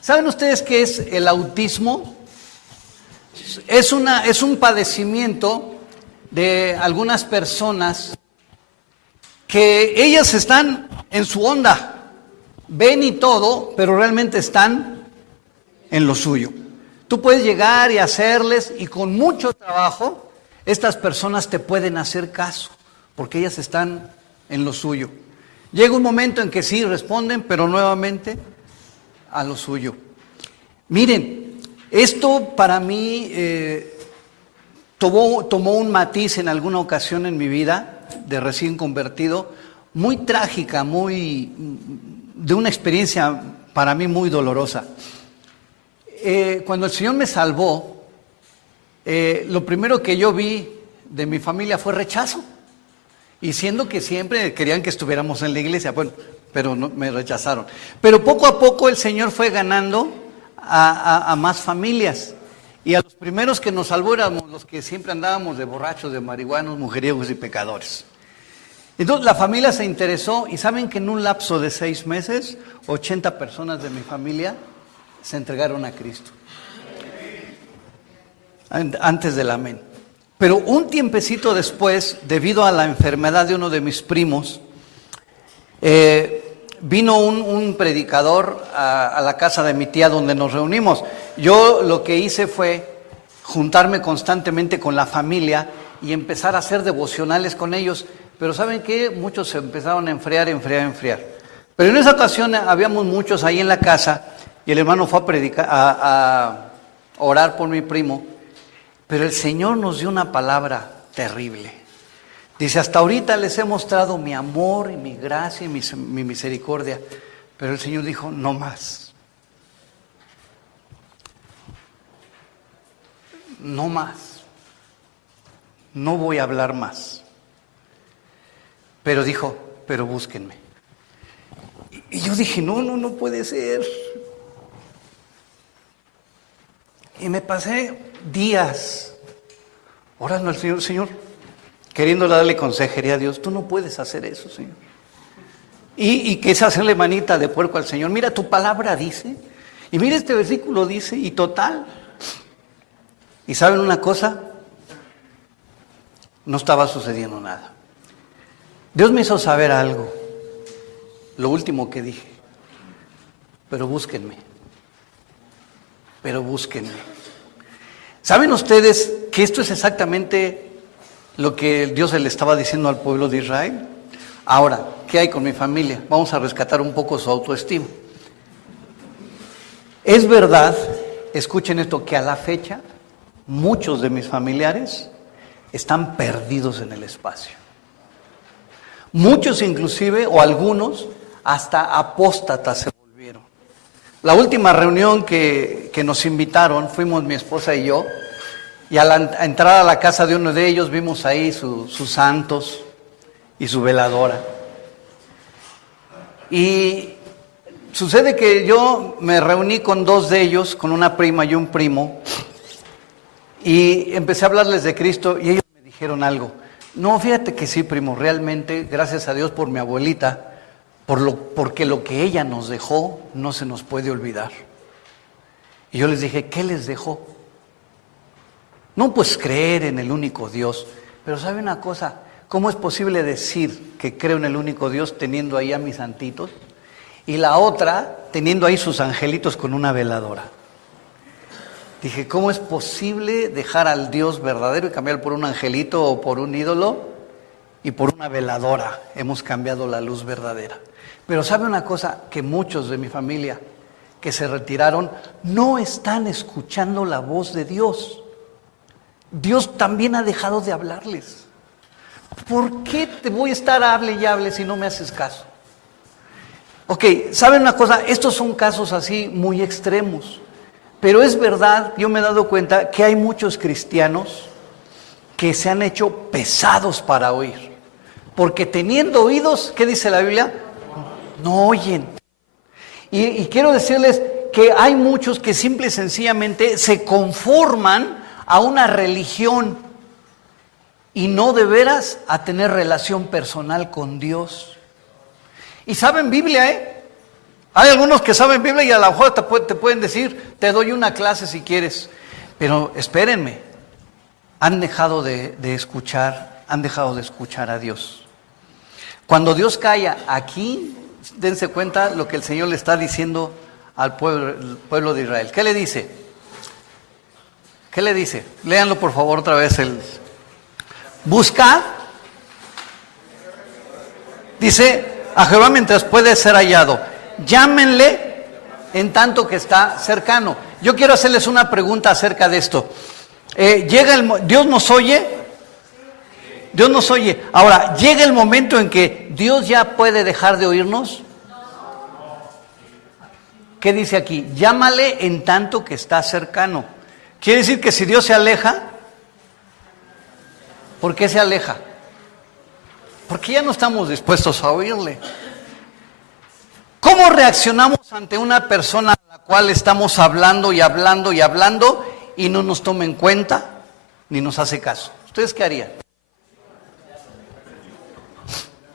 ¿Saben ustedes qué es el autismo? Es un padecimiento de algunas personas que ellas están en su onda, ven y todo, pero realmente están en lo suyo. Tú puedes llegar y hacerles, y con mucho trabajo, estas personas te pueden hacer caso, porque ellas están en lo suyo. Llega un momento en que sí responden, pero nuevamente a lo suyo. Miren, esto para mí tomó un matiz en alguna ocasión en mi vida, de recién convertido, muy trágica, de una experiencia para mí muy dolorosa. Cuando el Señor me salvó, lo primero que yo vi de mi familia fue rechazo. Y siendo que siempre querían que estuviéramos en la iglesia, bueno, pero no, me rechazaron. Pero poco a poco el Señor fue ganando a más familias. Y a los primeros que nos salvó éramos los que siempre andábamos de borrachos, de marihuanos, mujeriegos y pecadores. Entonces la familia se interesó, y saben que en un lapso de 6 meses, 80 personas de mi familia se entregaron a Cristo. Antes del amén. Pero un tiempecito después, debido a la enfermedad de uno de mis primos, vino un predicador a la casa de mi tía donde nos reunimos. Yo lo que hice fue juntarme constantemente con la familia y empezar a hacer devocionales con ellos. Pero ¿saben qué? Muchos se empezaron a enfriar. Pero en esa ocasión habíamos muchos ahí en la casa y el hermano fue a predicar, a orar por mi primo. Pero el Señor nos dio una palabra terrible. Dice, hasta ahorita les he mostrado mi amor y mi gracia y mi misericordia. Pero el Señor dijo, no más. No más. No voy a hablar más. Pero dijo, pero búsquenme. Y yo dije, no puede ser. Y me pasé días orando al Señor, queriéndole darle consejería a Dios. Tú no puedes hacer eso, Señor. Y que es hacerle manita de puerco al Señor. Mira, tu palabra dice, y mira este versículo dice, y total. ¿Y saben una cosa? No estaba sucediendo nada. Dios me hizo saber algo, lo último que dije, pero búsquenme. ¿Saben ustedes que esto es exactamente lo que Dios le estaba diciendo al pueblo de Israel? Ahora, ¿qué hay con mi familia? Vamos a rescatar un poco su autoestima. Es verdad, escuchen esto, que a la fecha muchos de mis familiares están perdidos en el espacio. Muchos inclusive, o algunos, hasta apóstatas se volvieron. La última reunión que nos invitaron, fuimos mi esposa y yo, y al entrar a la casa de uno de ellos vimos ahí sus santos y su veladora. Y sucede que yo me reuní con 2 de ellos, con una prima y un primo, y empecé a hablarles de Cristo y ellos me dijeron algo. No, fíjate que sí, primo, realmente, gracias a Dios por mi abuelita, porque lo que ella nos dejó no se nos puede olvidar. Y yo les dije, ¿qué les dejó? No, pues creer en el único Dios. Pero ¿sabe una cosa? ¿Cómo es posible decir que creo en el único Dios teniendo ahí a mis santitos? Y la otra, teniendo ahí sus angelitos con una veladora. Dije, ¿cómo es posible dejar al Dios verdadero y cambiar por un angelito o por un ídolo y por una veladora? Hemos cambiado la luz verdadera. Pero ¿sabe una cosa? Que muchos de mi familia que se retiraron no están escuchando la voz de Dios. Dios también ha dejado de hablarles. ¿Por qué te voy a estar hable y hable si no me haces caso? Ok, ¿saben una cosa? Estos son casos así muy extremos. Pero es verdad, yo me he dado cuenta que hay muchos cristianos que se han hecho pesados para oír. Porque teniendo oídos, ¿qué dice la Biblia? No oyen. Y quiero decirles que hay muchos que simple y sencillamente se conforman a una religión y no de veras a tener relación personal con Dios. Y saben Biblia, Hay algunos que saben Biblia y a lo mejor te pueden decir, te doy una clase si quieres. Pero espérenme, han dejado de escuchar a Dios. Cuando Dios calla aquí, dense cuenta lo que el Señor le está diciendo al pueblo de Israel. ¿Qué le dice? ¿Qué le dice? Léanlo por favor otra vez. Busca, dice, a Jehová mientras puede ser hallado. Llámenle en tanto que está cercano. Yo quiero hacerles una pregunta acerca de esto. ¿Dios nos oye? Dios nos oye. Ahora, ¿llega el momento en que Dios ya puede dejar de oírnos? ¿Qué dice aquí? Llámale en tanto que está cercano. Quiere decir que si Dios se aleja, ¿por qué se aleja? Porque ya no estamos dispuestos a oírle. ¿Cómo reaccionamos ante una persona a la cual estamos hablando y hablando y hablando y no nos toma en cuenta ni nos hace caso? ¿Ustedes qué harían?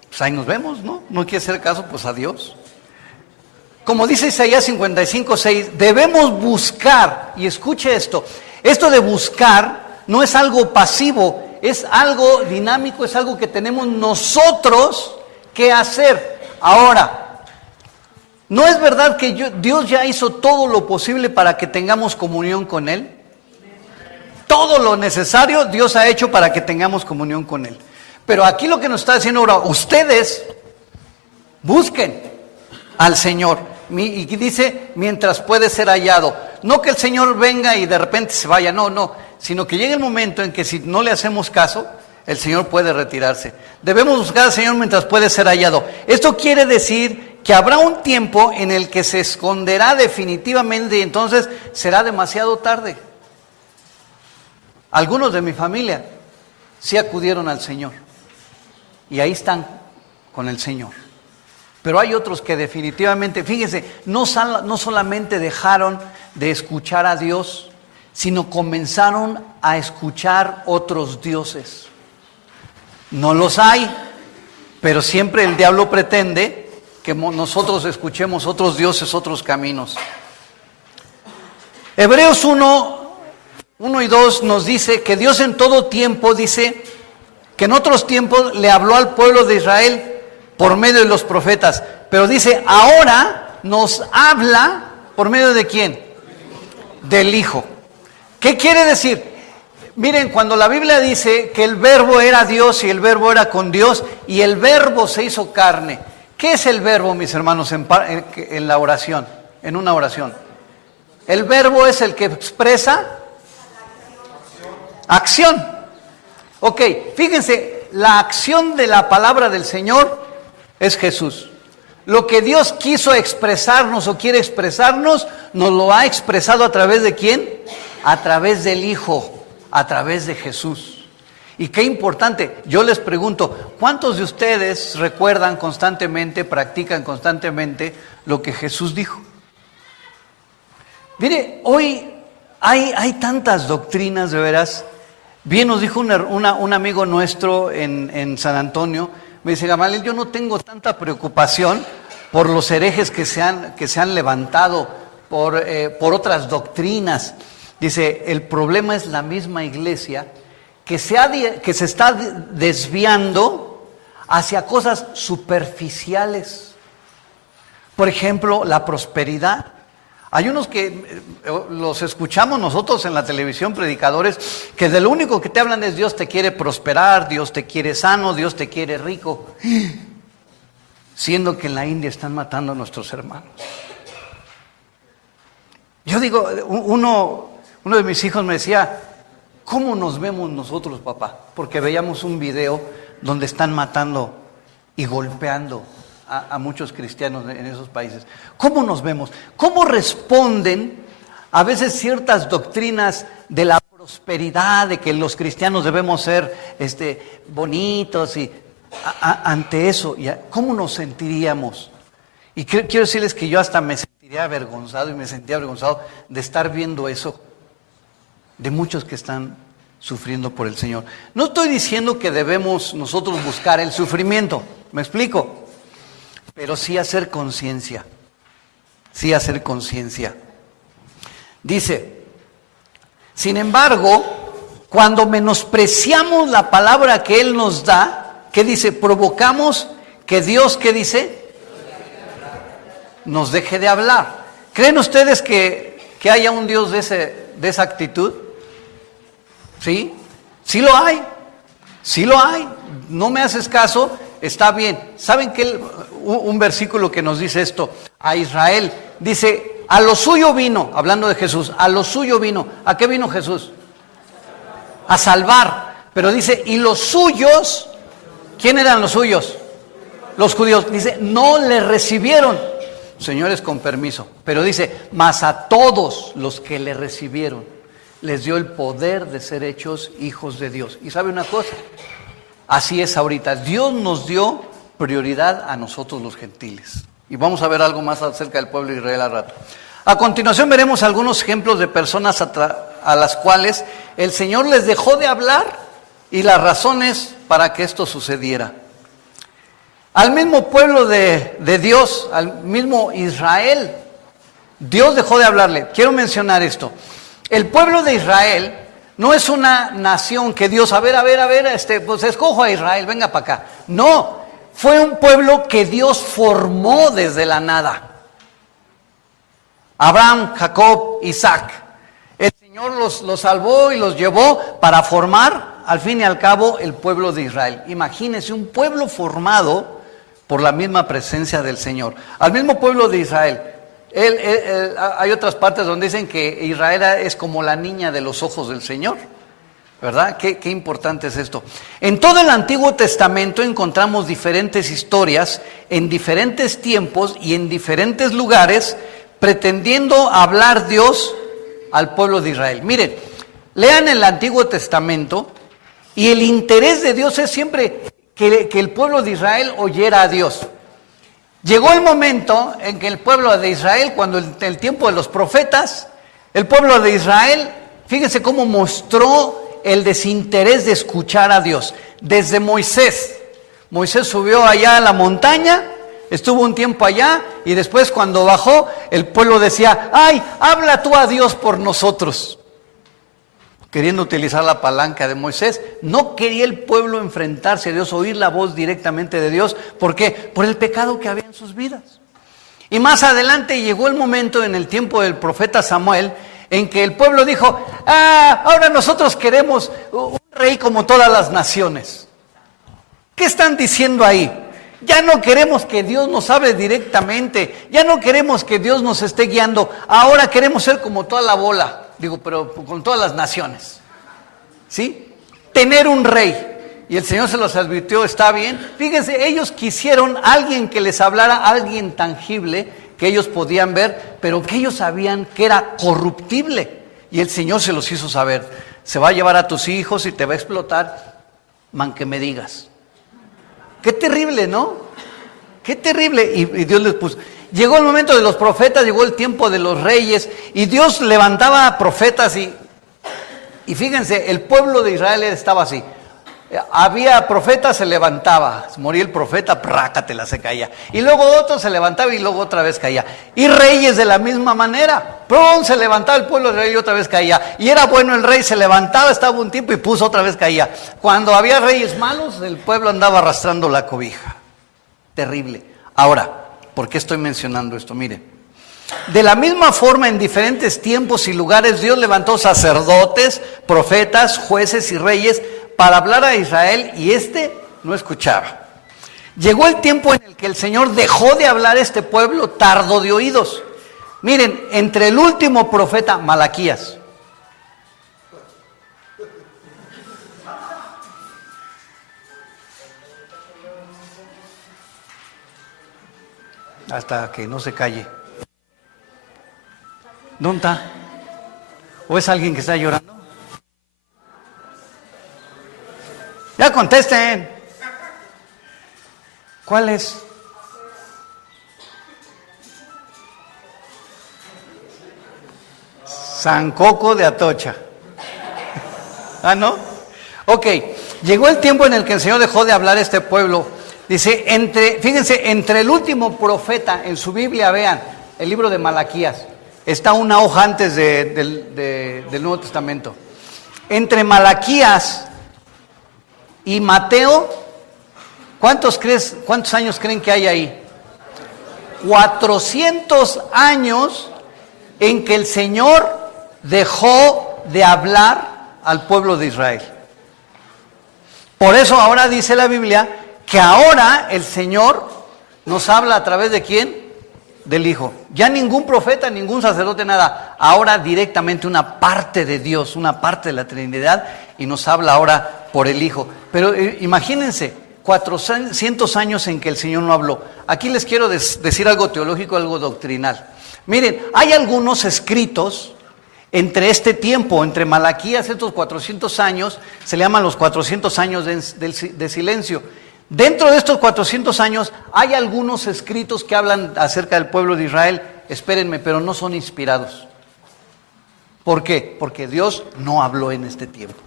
Pues ahí nos vemos, ¿no? No quiere hacer caso, pues adiós. Como dice Isaías 55:6, debemos buscar, y escuche esto de buscar no es algo pasivo, es algo dinámico, es algo que tenemos nosotros que hacer. Ahora, ¿no es verdad que Dios ya hizo todo lo posible para que tengamos comunión con Él? Todo lo necesario Dios ha hecho para que tengamos comunión con Él. Pero aquí lo que nos está diciendo ahora, ustedes busquen al Señor. Y dice, mientras puede ser hallado. No que el Señor venga y de repente se vaya, no. Sino que llegue el momento en que si no le hacemos caso, el Señor puede retirarse. Debemos buscar al Señor mientras puede ser hallado. Esto quiere decir que habrá un tiempo en el que se esconderá definitivamente y entonces será demasiado tarde. Algunos de mi familia sí acudieron al Señor y ahí están con el Señor. Pero hay otros que definitivamente, fíjense, no solamente dejaron de escuchar a Dios, sino comenzaron a escuchar otros dioses. No los hay, pero siempre el diablo pretende que nosotros escuchemos otros dioses, otros caminos. Hebreos 1 y 2 nos dice que Dios en todo tiempo, dice que en otros tiempos le habló al pueblo de Israel por medio de los profetas, pero dice, ahora nos habla por medio de ¿quién? Del Hijo. ¿Qué quiere decir? Miren, cuando la Biblia dice que el verbo era Dios y el verbo era con Dios y el verbo se hizo carne, ¿qué es el verbo, mis hermanos, en la oración, en una oración? El verbo es el que expresa acción. Ok, fíjense, la acción de la palabra del Señor es Jesús. Lo que Dios quiso expresarnos o quiere expresarnos, nos lo ha expresado a través de ¿quién? A través del Hijo, a través de Jesús. Y qué importante, yo les pregunto, ¿cuántos de ustedes recuerdan constantemente, practican constantemente lo que Jesús dijo? Mire, hoy hay tantas doctrinas, de veras. Bien nos dijo un amigo nuestro en San Antonio, me dice, Gamaliel, yo no tengo tanta preocupación por los herejes que se han levantado, por otras doctrinas. Dice, el problema es la misma iglesia que se está desviando hacia cosas superficiales. Por ejemplo, la prosperidad. Hay unos que los escuchamos nosotros en la televisión, predicadores, que de lo único que te hablan es Dios te quiere prosperar, Dios te quiere sano, Dios te quiere rico. Siendo que en la India están matando a nuestros hermanos. Yo digo, uno de mis hijos me decía, ¿cómo nos vemos nosotros, papá? Porque veíamos un video donde están matando y golpeando a muchos cristianos en esos países. ¿Cómo nos vemos? ¿Cómo responden a veces ciertas doctrinas de la prosperidad, de que los cristianos debemos ser bonitos y ante eso? ¿Cómo nos sentiríamos? Y quiero decirles que yo hasta me sentiría avergonzado y me sentía avergonzado de estar viendo eso, de muchos que están sufriendo por el Señor. No estoy diciendo que debemos nosotros buscar el sufrimiento, ¿me explico? Pero sí hacer conciencia sí hacer conciencia. Dice, sin embargo, cuando menospreciamos la palabra que Él nos da, ¿qué dice? Provocamos que Dios, ¿qué dice? Nos deje de hablar. ¿Creen ustedes que haya un Dios de esa actitud? ¿Sí? Sí lo hay. Sí lo hay. No me haces caso, está bien. ¿Saben qué? Un versículo que nos dice esto. A Israel dice, a lo suyo vino, hablando de Jesús, a lo suyo vino. ¿A qué vino Jesús? A salvar. Pero dice, y los suyos, ¿quién eran los suyos? Los judíos. Dice, no le recibieron. Señores, con permiso. Pero dice, mas a todos los que le recibieron, les dio el poder de ser hechos hijos de Dios. Y sabe una cosa, así es ahorita. Dios nos dio prioridad a nosotros los gentiles. Y vamos a ver algo más acerca del pueblo de Israel al rato. A continuación veremos algunos ejemplos de personas a las cuales el Señor les dejó de hablar y las razones para que esto sucediera. Al mismo pueblo de Dios, al mismo Israel, Dios dejó de hablarle. Quiero mencionar esto. El pueblo de Israel no es una nación que Dios, a ver, pues escojo a Israel, venga para acá. No, fue un pueblo que Dios formó desde la nada. Abraham, Jacob, Isaac. El Señor los salvó y los llevó para formar, al fin y al cabo, el pueblo de Israel. Imagínense, un pueblo formado por la misma presencia del Señor. Al mismo pueblo de Israel. Hay otras partes donde dicen que Israel es como la niña de los ojos del Señor, ¿verdad? Qué importante es esto. En todo el Antiguo Testamento encontramos diferentes historias en diferentes tiempos y en diferentes lugares pretendiendo hablar Dios al pueblo de Israel. Miren, lean el Antiguo Testamento y el interés de Dios es siempre que el pueblo de Israel oyera a Dios. Llegó el momento en que el pueblo de Israel, cuando en el tiempo de los profetas, el pueblo de Israel, fíjense cómo mostró el desinterés de escuchar a Dios. Desde Moisés subió allá a la montaña, estuvo un tiempo allá y después cuando bajó, el pueblo decía, ¡ay, habla tú a Dios por nosotros! Queriendo utilizar la palanca de Moisés, no quería el pueblo enfrentarse a Dios, oír la voz directamente de Dios. ¿Por qué? Por el pecado que había en sus vidas. Y más adelante llegó el momento en el tiempo del profeta Samuel, en que el pueblo dijo, ahora nosotros queremos un rey como todas las naciones. ¿Qué están diciendo ahí? Ya no queremos que Dios nos hable directamente, ya no queremos que Dios nos esté guiando, ahora queremos ser como toda la bola. Digo, pero con todas las naciones, ¿sí? Tener un rey. Y el Señor se los advirtió, está bien. Fíjense, ellos quisieron alguien que les hablara, alguien tangible, que ellos podían ver, pero que ellos sabían que era corruptible. Y el Señor se los hizo saber. Se va a llevar a tus hijos y te va a explotar, man que me digas. Qué terrible, ¿no? Qué terrible. Y Dios les puso... Llegó el momento de los profetas, llegó el tiempo de los reyes, y Dios levantaba profetas y fíjense, el pueblo de Israel estaba así. Había profetas, se levantaba, moría el profeta, prácatela, se caía. Y luego otro se levantaba y luego otra vez caía. Y reyes de la misma manera. Pronto se levantaba el pueblo de Israel y otra vez caía. Y era bueno el rey, se levantaba, estaba un tiempo y puso otra vez caía. Cuando había reyes malos, el pueblo andaba arrastrando la cobija. Terrible. Ahora, ¿por qué estoy mencionando esto? Miren, de la misma forma en diferentes tiempos y lugares Dios levantó sacerdotes, profetas, jueces y reyes para hablar a Israel y no escuchaba. Llegó el tiempo en el que el Señor dejó de hablar a este pueblo tardo de oídos. Miren, entre el último profeta, Malaquías, hasta que no se calle. ¿Dónde está? ¿O es alguien que está llorando? Ya contesten. ¿Cuál es? San Coco de Atocha. ¿Ah, no? Ok, llegó el tiempo en el que el Señor dejó de hablar a este pueblo. Dice, fíjense, entre el último profeta en su Biblia, vean, el libro de Malaquías. Está una hoja antes del Nuevo Testamento. Entre Malaquías y Mateo, ¿cuántos años creen que hay ahí? 400 años en que el Señor dejó de hablar al pueblo de Israel. Por eso ahora dice la Biblia que ahora el Señor nos habla a través de ¿quién? Del Hijo. Ya ningún profeta, ningún sacerdote, nada. Ahora directamente una parte de Dios, una parte de la Trinidad, y nos habla ahora por el Hijo. Pero imagínense, 400 años en que el Señor no habló. Aquí les quiero decir algo teológico, algo doctrinal. Miren, hay algunos escritos entre este tiempo, entre Malaquías, estos 400 años, se le llaman los 400 años de silencio. Dentro de estos 400 años hay algunos escritos que hablan acerca del pueblo de Israel, espérenme, pero no son inspirados. ¿Por qué? Porque Dios no habló en este tiempo.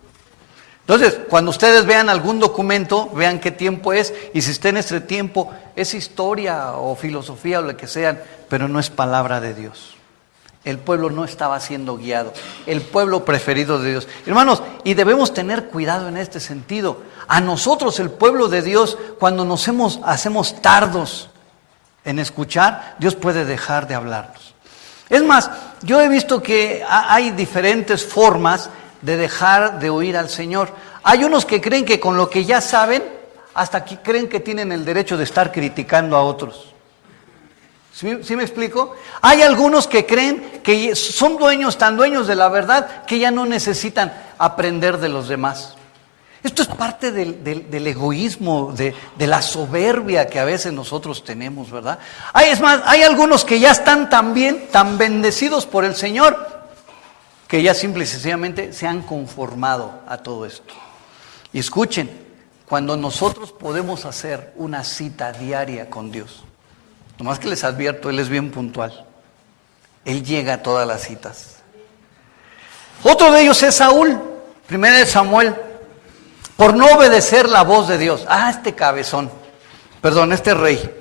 Entonces, cuando ustedes vean algún documento, vean qué tiempo es, y si está en este tiempo, es historia o filosofía o lo que sean, pero no es palabra de Dios. El pueblo no estaba siendo guiado, el pueblo preferido de Dios. Hermanos, y debemos tener cuidado en este sentido. A nosotros, el pueblo de Dios, cuando hacemos tardos en escuchar, Dios puede dejar de hablarnos. Es más, yo he visto que hay diferentes formas de dejar de oír al Señor. Hay unos que creen que con lo que ya saben, hasta aquí creen que tienen el derecho de estar criticando a otros. ¿Sí me explico? Hay algunos que creen que son tan dueños de la verdad, que ya no necesitan aprender de los demás. Esto es parte del egoísmo, de la soberbia que a veces nosotros tenemos, ¿verdad? Es más, hay algunos que ya están tan bendecidos por el Señor, que ya simple y sencillamente se han conformado a todo esto. Y escuchen, cuando nosotros podemos hacer una cita diaria con Dios, nomás que les advierto, Él es bien puntual. Él llega a todas las citas. Otro de ellos es Saúl, 1 Samuel, por no obedecer la voz de Dios. Este rey.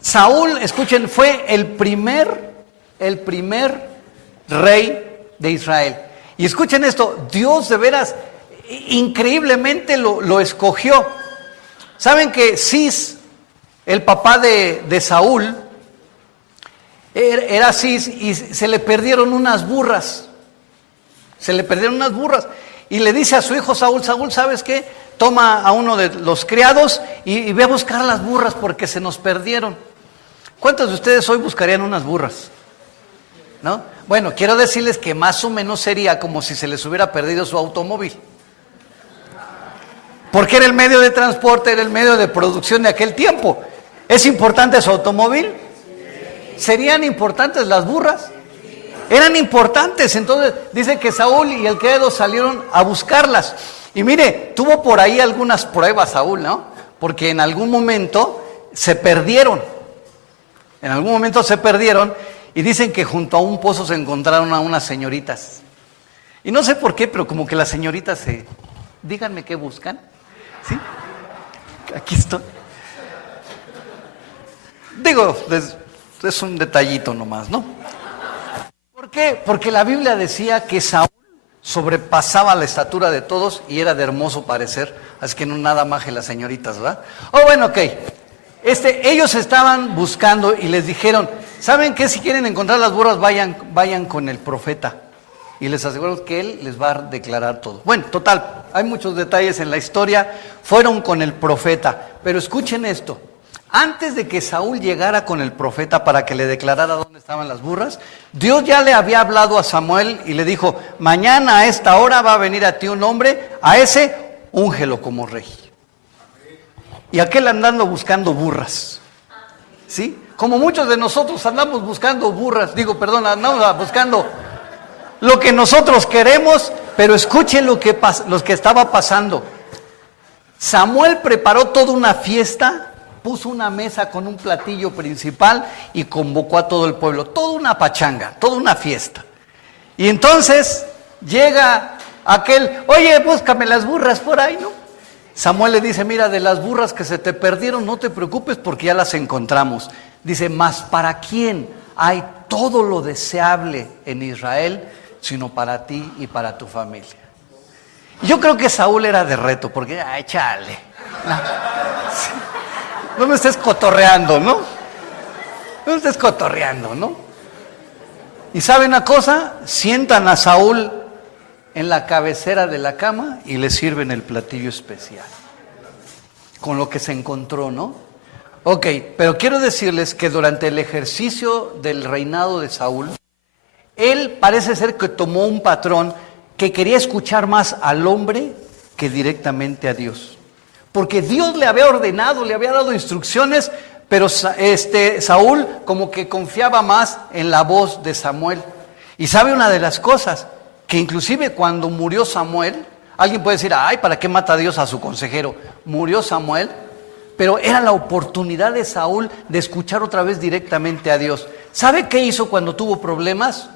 Saúl, escuchen, fue el primer rey de Israel. Y escuchen esto, Dios de veras, increíblemente lo escogió. ¿Saben que Cis, el papá de Saúl, era Cis, y se le perdieron unas burras? Y le dice a su hijo Saúl, ¿sabes qué? Toma a uno de los criados y ve a buscar las burras porque se nos perdieron. ¿Cuántos de ustedes hoy buscarían unas burras? ¿No? Bueno, quiero decirles que más o menos sería como si se les hubiera perdido su automóvil. Porque era el medio de transporte, era el medio de producción de aquel tiempo. ¿Es importante su automóvil? ¿Serían importantes las burras? Eran importantes. Entonces dice que Saúl y el criado salieron a buscarlas. Y mire, tuvo por ahí algunas pruebas Saúl, ¿no? Porque en algún momento se perdieron. Y dicen que junto a un pozo se encontraron a unas señoritas. Y no sé por qué, pero como que las señoritas díganme qué buscan. ¿Sí? Aquí estoy. Digo, es un detallito nomás, ¿no? ¿Por qué? Porque la Biblia decía que Saúl sobrepasaba la estatura de todos y era de hermoso parecer. Así que no nada más que las señoritas, ¿verdad? Bueno, ok. Ellos estaban buscando y les dijeron, ¿saben qué? Si quieren encontrar las burras, vayan con el profeta. Y les aseguro que él les va a declarar todo. Bueno, total, hay muchos detalles en la historia. Fueron con el profeta. Pero escuchen esto. Antes de que Saúl llegara con el profeta para que le declarara dónde estaban las burras, Dios ya le había hablado a Samuel y le dijo, mañana a esta hora va a venir a ti un hombre, a ese úngelo como rey. Y aquel andando buscando burras, ¿sí? Como muchos de nosotros andamos buscando andamos buscando lo que nosotros queremos, pero escuchen lo que estaba pasando. Samuel preparó toda una fiesta, puso una mesa con un platillo principal y convocó a todo el pueblo, toda una pachanga, toda una fiesta. Y entonces llega aquel, oye, búscame las burras por ahí, ¿no? Samuel le dice, mira, de las burras que se te perdieron, no te preocupes porque ya las encontramos. Dice, mas ¿para quién hay todo lo deseable en Israel, sino para ti y para tu familia? Yo creo que Saúl era de reto, porque, ay, chale, no me estés cotorreando, ¿no? No me estés cotorreando, ¿no? Y ¿sabe una cosa? Sientan a Saúl en la cabecera de la cama y le sirven el platillo especial, con lo que se encontró, ¿no? Ok, pero quiero decirles que durante el ejercicio del reinado de Saúl, él parece ser que tomó un patrón que quería escuchar más al hombre que directamente a Dios. Porque Dios le había ordenado, le había dado instrucciones, pero Saúl como que confiaba más en la voz de Samuel. Y sabe una de las cosas, que inclusive cuando murió Samuel, alguien puede decir, ay, ¿para qué mata a Dios a su consejero? Murió Samuel, pero era la oportunidad de Saúl de escuchar otra vez directamente a Dios. ¿Sabe qué hizo cuando tuvo problemas?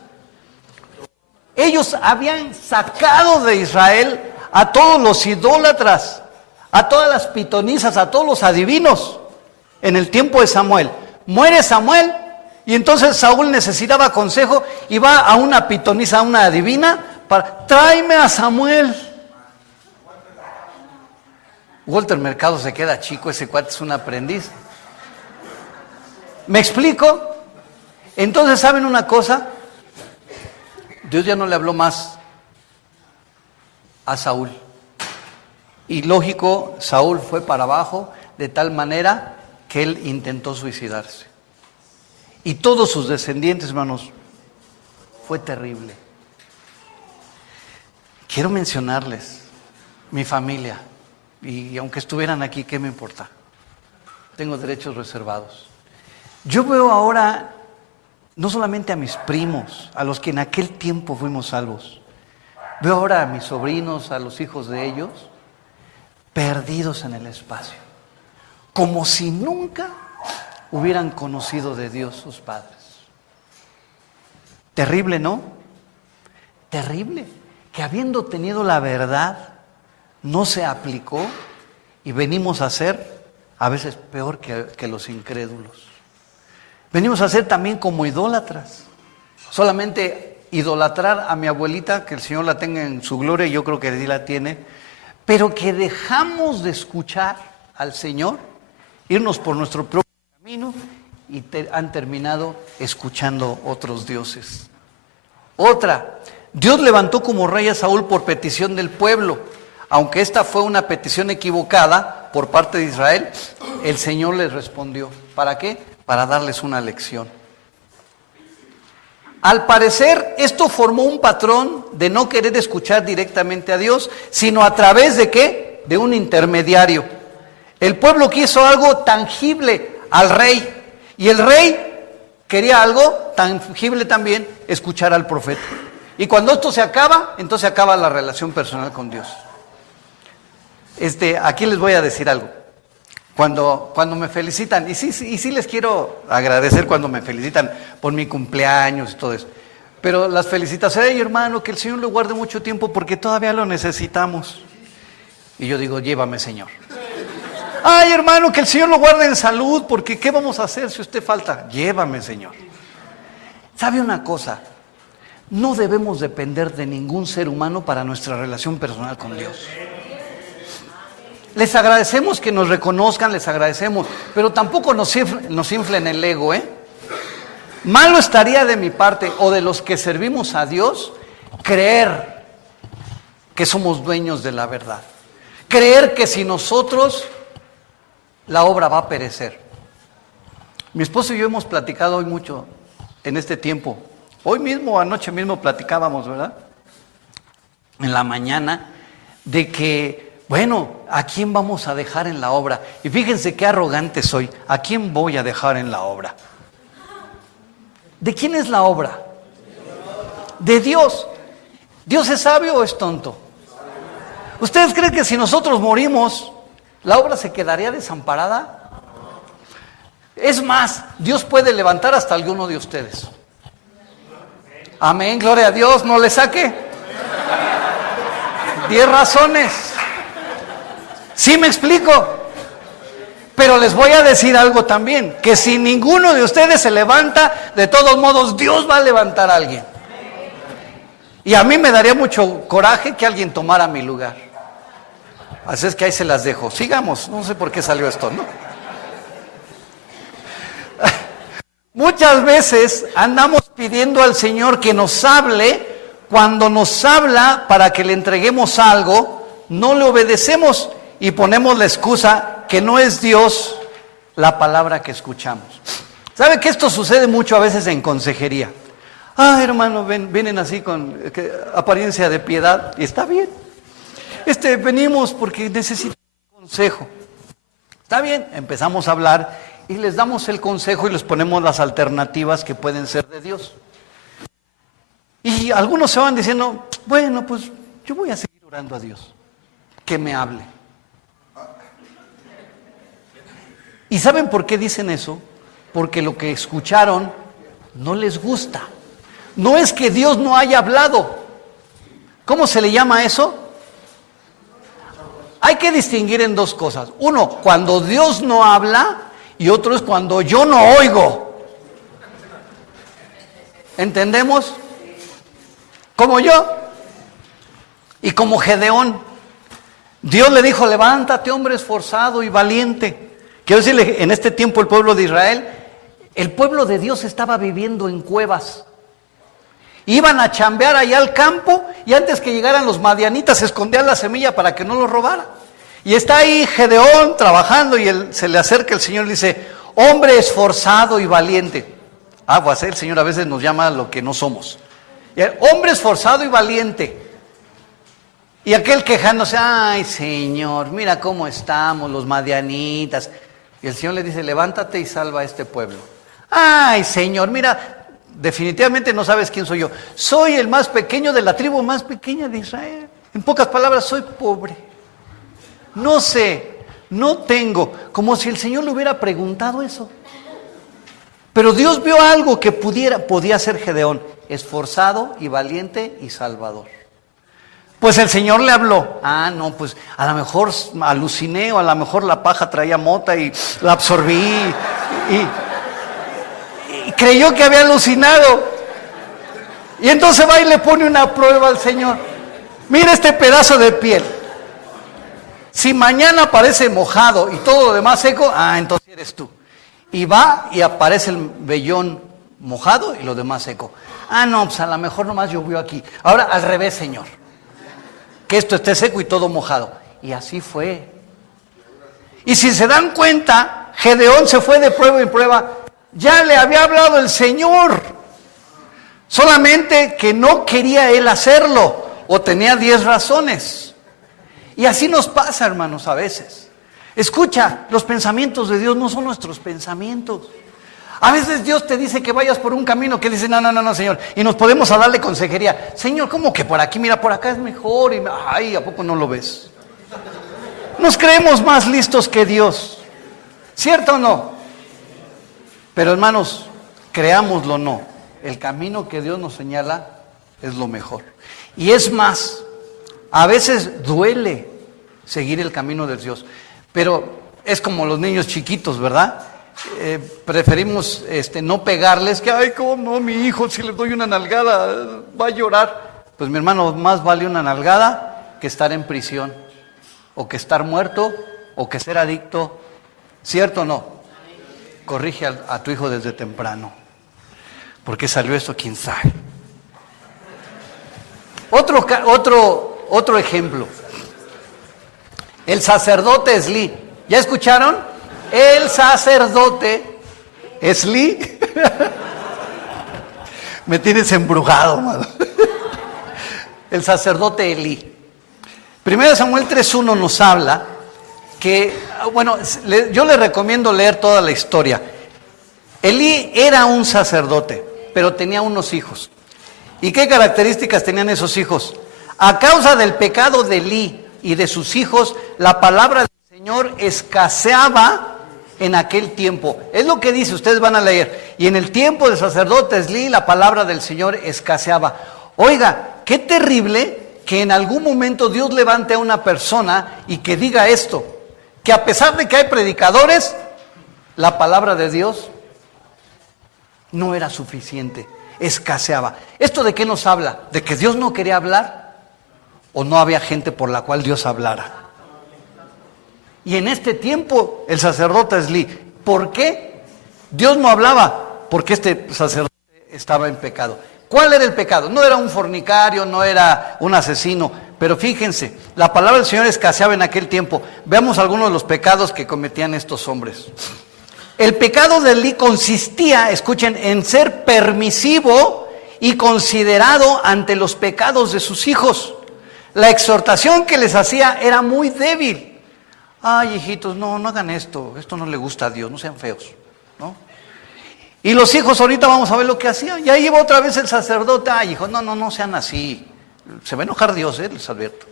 Ellos habían sacado de Israel a todos los idólatras, a todas las pitonisas, a todos los adivinos en el tiempo de Samuel. Muere Samuel y entonces Saúl necesitaba consejo y va a una pitonisa, a una adivina, para tráeme a Samuel. Walter Mercado se queda chico, ese cuate es un aprendiz. ¿Me explico? Entonces, ¿saben una cosa? Dios ya no le habló más a Saúl. Y lógico, Saúl fue para abajo de tal manera que él intentó suicidarse. Y todos sus descendientes, hermanos, fue terrible. Quiero mencionarles, mi familia, y aunque estuvieran aquí, ¿qué me importa? Tengo derechos reservados. Yo veo ahora no solamente a mis primos, a los que en aquel tiempo fuimos salvos, veo ahora a mis sobrinos, a los hijos de ellos, perdidos en el espacio, como si nunca hubieran conocido de Dios sus padres. Terrible, ¿no? Terrible, que habiendo tenido la verdad, no se aplicó y venimos a ser a veces peor que los incrédulos. Venimos a ser también como idólatras. Solamente idolatrar a mi abuelita, que el Señor la tenga en su gloria, y yo creo que sí la tiene, pero que dejamos de escuchar al Señor, irnos por nuestro propio camino y han terminado escuchando otros dioses. Otra, Dios levantó como rey a Saúl por petición del pueblo. Aunque esta fue una petición equivocada por parte de Israel, el Señor les respondió. ¿Para qué? Para darles una lección. Al parecer, esto formó un patrón de no querer escuchar directamente a Dios, sino a través de ¿qué? De un intermediario. El pueblo quiso algo tangible al rey, y el rey quería algo tangible también, escuchar al profeta. Y cuando esto se acaba, entonces acaba la relación personal con Dios. Aquí les voy a decir algo. Cuando me felicitan, y sí les quiero agradecer cuando me felicitan por mi cumpleaños y todo eso, pero las felicitaciones, hey hermano, que el Señor lo guarde mucho tiempo porque todavía lo necesitamos. Y yo digo, llévame Señor. Ay hermano, que el Señor lo guarde en salud porque ¿qué vamos a hacer si usted falta? Llévame Señor. ¿Sabe una cosa? No debemos depender de ningún ser humano para nuestra relación personal con Dios. Les agradecemos que nos reconozcan, les agradecemos, pero tampoco nos inflen el ego, ¿eh? Malo estaría de mi parte o de los que servimos a Dios creer que somos dueños de la verdad. Creer que sin nosotros la obra va a perecer. Mi esposo y yo hemos platicado hoy mucho en este tiempo. Hoy mismo, anoche mismo platicábamos, ¿verdad? En la mañana, de que bueno, ¿a quién vamos a dejar en la obra? Y fíjense qué arrogante soy. ¿A quién voy a dejar en la obra? ¿De quién es la obra? De Dios. ¿Dios es sabio o es tonto? ¿Ustedes creen que si nosotros morimos, la obra se quedaría desamparada? Es más, Dios puede levantar hasta alguno de ustedes. Amén, gloria a Dios, no le saque 10 razones. ¿Sí me explico? Pero les voy a decir algo también, que si ninguno de ustedes se levanta, de todos modos Dios va a levantar a alguien. Y a mí me daría mucho coraje que alguien tomara mi lugar. Así es que ahí se las dejo. Sigamos, no sé por qué salió esto, ¿no? Muchas veces andamos pidiendo al Señor que nos hable. Cuando nos habla para que le entreguemos algo, no le obedecemos y ponemos la excusa que no es Dios la palabra que escuchamos. ¿Sabe que esto sucede mucho a veces en consejería? Hermano, vienen así con apariencia de piedad y está bien. Venimos porque necesitamos consejo. Está bien, empezamos a hablar y les damos el consejo y les ponemos las alternativas que pueden ser de Dios. Y algunos se van diciendo, bueno, pues yo voy a seguir orando a Dios, que me hable. ¿Y saben por qué dicen eso? Porque lo que escucharon no les gusta. No es que Dios no haya hablado. ¿Cómo se le llama eso? Hay que distinguir en dos cosas. Uno, cuando Dios no habla, y otro es cuando yo no oigo. ¿Entendemos? Como yo y como Gedeón. Dios le dijo, levántate, hombre esforzado y valiente. Quiero decirle, en este tiempo el pueblo de Israel, el pueblo de Dios estaba viviendo en cuevas. Iban a chambear allá al campo y antes que llegaran los madianitas se escondían la semilla para que no los robaran. Y está ahí Gedeón trabajando y se le acerca el Señor y le dice, hombre esforzado y valiente. Pues el Señor a veces nos llama a lo que no somos. Hombre esforzado y valiente. Y aquel quejándose, ay Señor, mira cómo estamos los madianitas. Y el Señor le dice, levántate y salva a este pueblo. Ay Señor, mira, definitivamente no sabes quién soy yo. Soy el más pequeño de la tribu más pequeña de Israel. En pocas palabras, soy pobre. No sé, no tengo. Como si el Señor le hubiera preguntado eso. Pero Dios vio algo que podía ser Gedeón, esforzado y valiente y salvador. Pues el Señor le habló. No, pues a lo mejor aluciné o a lo mejor la paja traía mota y la absorbí y creyó que había alucinado. Y entonces va y le pone una prueba al Señor. Mira este pedazo de piel. Si mañana aparece mojado y todo lo demás seco, entonces eres tú. Y va y aparece el vellón mojado y lo demás seco. No, pues a lo mejor nomás llovió aquí. Ahora al revés, Señor. Que esto esté seco y todo mojado. Y así fue. Y si se dan cuenta, Gedeón se fue de prueba en prueba. Ya le había hablado el Señor. Solamente que no quería él hacerlo. O tenía 10 razones. Y así nos pasa, hermanos, a veces. Escucha, los pensamientos de Dios no son nuestros pensamientos. A veces Dios te dice que vayas por un camino que dice, no, Señor. Y nos podemos a darle consejería. Señor, ¿cómo que por aquí? Mira, por acá es mejor. ¿A poco no lo ves? Nos creemos más listos que Dios. ¿Cierto o no? Pero hermanos, creámoslo o no. El camino que Dios nos señala es lo mejor. Y es más, a veces duele seguir el camino de Dios. Pero es como los niños chiquitos, ¿verdad? Preferimos no pegarles, que cómo no, mi hijo, si le doy una nalgada va a llorar. Pues mi hermano, más vale una nalgada que estar en prisión, o que estar muerto, o que ser adicto. ¿Cierto o no? Corrige a tu hijo desde temprano. ¿Por qué salió esto? ¿Quién sabe? Otro ejemplo. El sacerdote Esli. ¿Ya escucharon? El sacerdote Esli. Me tienes embrujado, mano. El sacerdote Elí. 1 Samuel 3:1 nos habla que, yo le recomiendo leer toda la historia. Elí era un sacerdote, pero tenía unos hijos. ¿Y qué características tenían esos hijos? A causa del pecado de Elí y de sus hijos, la palabra del Señor escaseaba en aquel tiempo. Es lo que dice, ustedes van a leer. Y en el tiempo del sacerdote Esli, la palabra del Señor escaseaba. Oiga, qué terrible que en algún momento Dios levante a una persona y que diga esto, que a pesar de que hay predicadores, la palabra de Dios no era suficiente, escaseaba. ¿Esto de qué nos habla? ¿De que Dios no quería hablar o no había gente por la cual Dios hablara? Y en este tiempo el sacerdote Esli, ¿por qué Dios no hablaba? Porque este sacerdote estaba en pecado. ¿Cuál era el pecado? No era un fornicario, no era un asesino, pero fíjense, la palabra del Señor escaseaba en aquel tiempo. Veamos algunos de los pecados que cometían estos hombres. El pecado de Esli consistía, escuchen, en ser permisivo y considerado ante los pecados de sus hijos. La exhortación que les hacía era muy débil. Ay, hijitos, no hagan esto no le gusta a Dios, no sean feos, ¿no? Y los hijos ahorita vamos a ver lo que hacían. Y ahí iba otra vez el sacerdote. Ay, hijos, no sean así. Se va a enojar Dios, les advierto.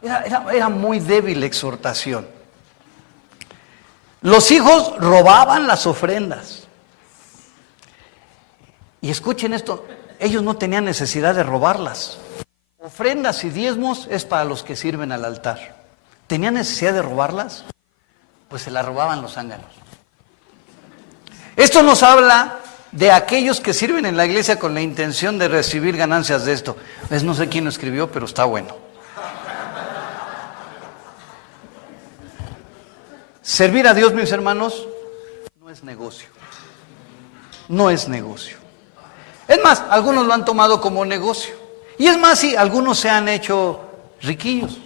Era muy débil la exhortación. Los hijos robaban las ofrendas. Y escuchen esto, ellos no tenían necesidad de robarlas. Ofrendas y diezmos es para los que sirven al altar. ¿Tenían necesidad de robarlas? Pues se las robaban los zánganos. Esto nos habla de aquellos que sirven en la iglesia con la intención de recibir ganancias de esto. No sé quién lo escribió, pero está bueno. Servir a Dios, mis hermanos, no es negocio. No es negocio. Es más, algunos lo han tomado como negocio. Y es más, sí, algunos se han hecho riquillos.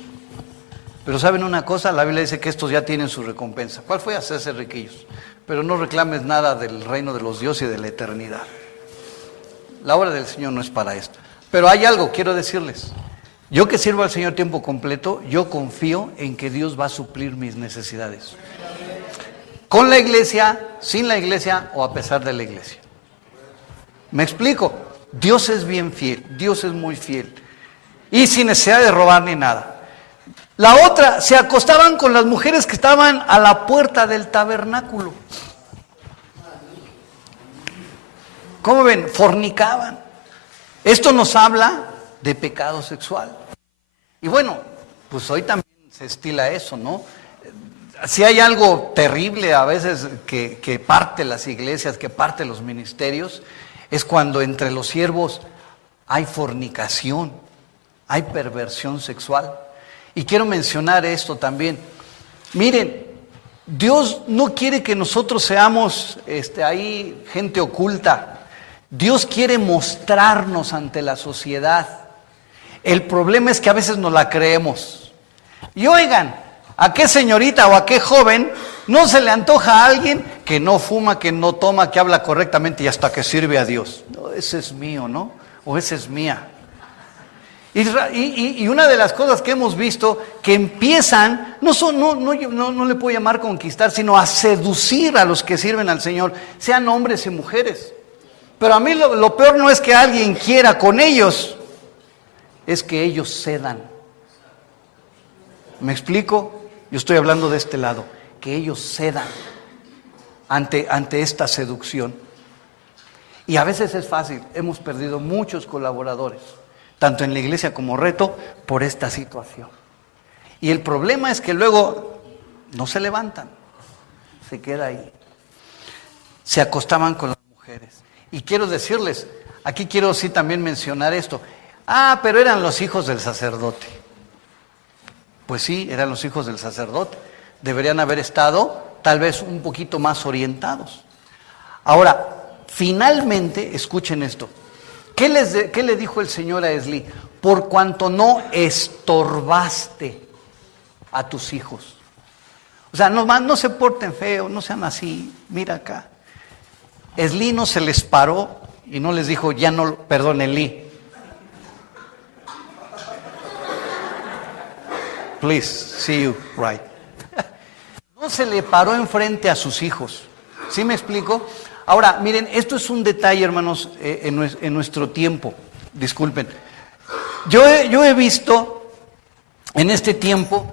Pero ¿saben una cosa? La Biblia dice que estos ya tienen su recompensa. ¿Cuál fue? Hacerse riquillos. Pero no reclames nada del reino de los dioses y de la eternidad. La obra del Señor no es para esto. Pero hay algo, quiero decirles. Yo que sirvo al Señor tiempo completo, yo confío en que Dios va a suplir mis necesidades. Con la iglesia, sin la iglesia o a pesar de la iglesia. ¿Me explico? Dios es bien fiel, Dios es muy fiel. Y sin necesidad de robar ni nada. La otra, se acostaban con las mujeres que estaban a la puerta del tabernáculo. ¿Cómo ven? Fornicaban. Esto nos habla de pecado sexual. Y bueno, pues hoy también se estila eso, ¿no? Si hay algo terrible a veces que parte las iglesias, que parte los ministerios, es cuando entre los siervos hay fornicación, hay perversión sexual. Y quiero mencionar esto también. Miren, Dios no quiere que nosotros seamos ahí gente oculta. Dios quiere mostrarnos ante la sociedad. El problema es que a veces no la creemos. Y oigan, ¿a qué señorita o a qué joven no se le antoja a alguien que no fuma, que no toma, que habla correctamente y hasta que sirve a Dios? No, ese es mío, ¿no? O esa es mía. Y una de las cosas que hemos visto que empiezan, no le puedo llamar conquistar, sino a seducir a los que sirven al Señor, sean hombres y mujeres. Pero a mí lo peor no es que alguien quiera con ellos, es que ellos cedan. ¿Me explico? Yo estoy hablando de este lado, que ellos cedan ante esta seducción. Y a veces es fácil, hemos perdido muchos colaboradores, tanto en la iglesia como Reto, por esta situación. Y el problema es que luego no se levantan, se queda ahí. Se acostaban con las mujeres. Y quiero decirles, aquí quiero sí también mencionar esto. Pero eran los hijos del sacerdote. Pues sí, eran los hijos del sacerdote. Deberían haber estado tal vez un poquito más orientados. Ahora, finalmente, escuchen esto. ¿Qué le dijo el Señor a Esli? Por cuanto no estorbaste a tus hijos. O sea, no se porten feo, no sean así, mira acá. Esli no se les paró y no les dijo, ya no, perdón, Eli. Please, see you right. No se le paró enfrente a sus hijos. ¿Sí me explico? Ahora, miren, esto es un detalle, hermanos, en nuestro tiempo. Disculpen. Yo he visto en este tiempo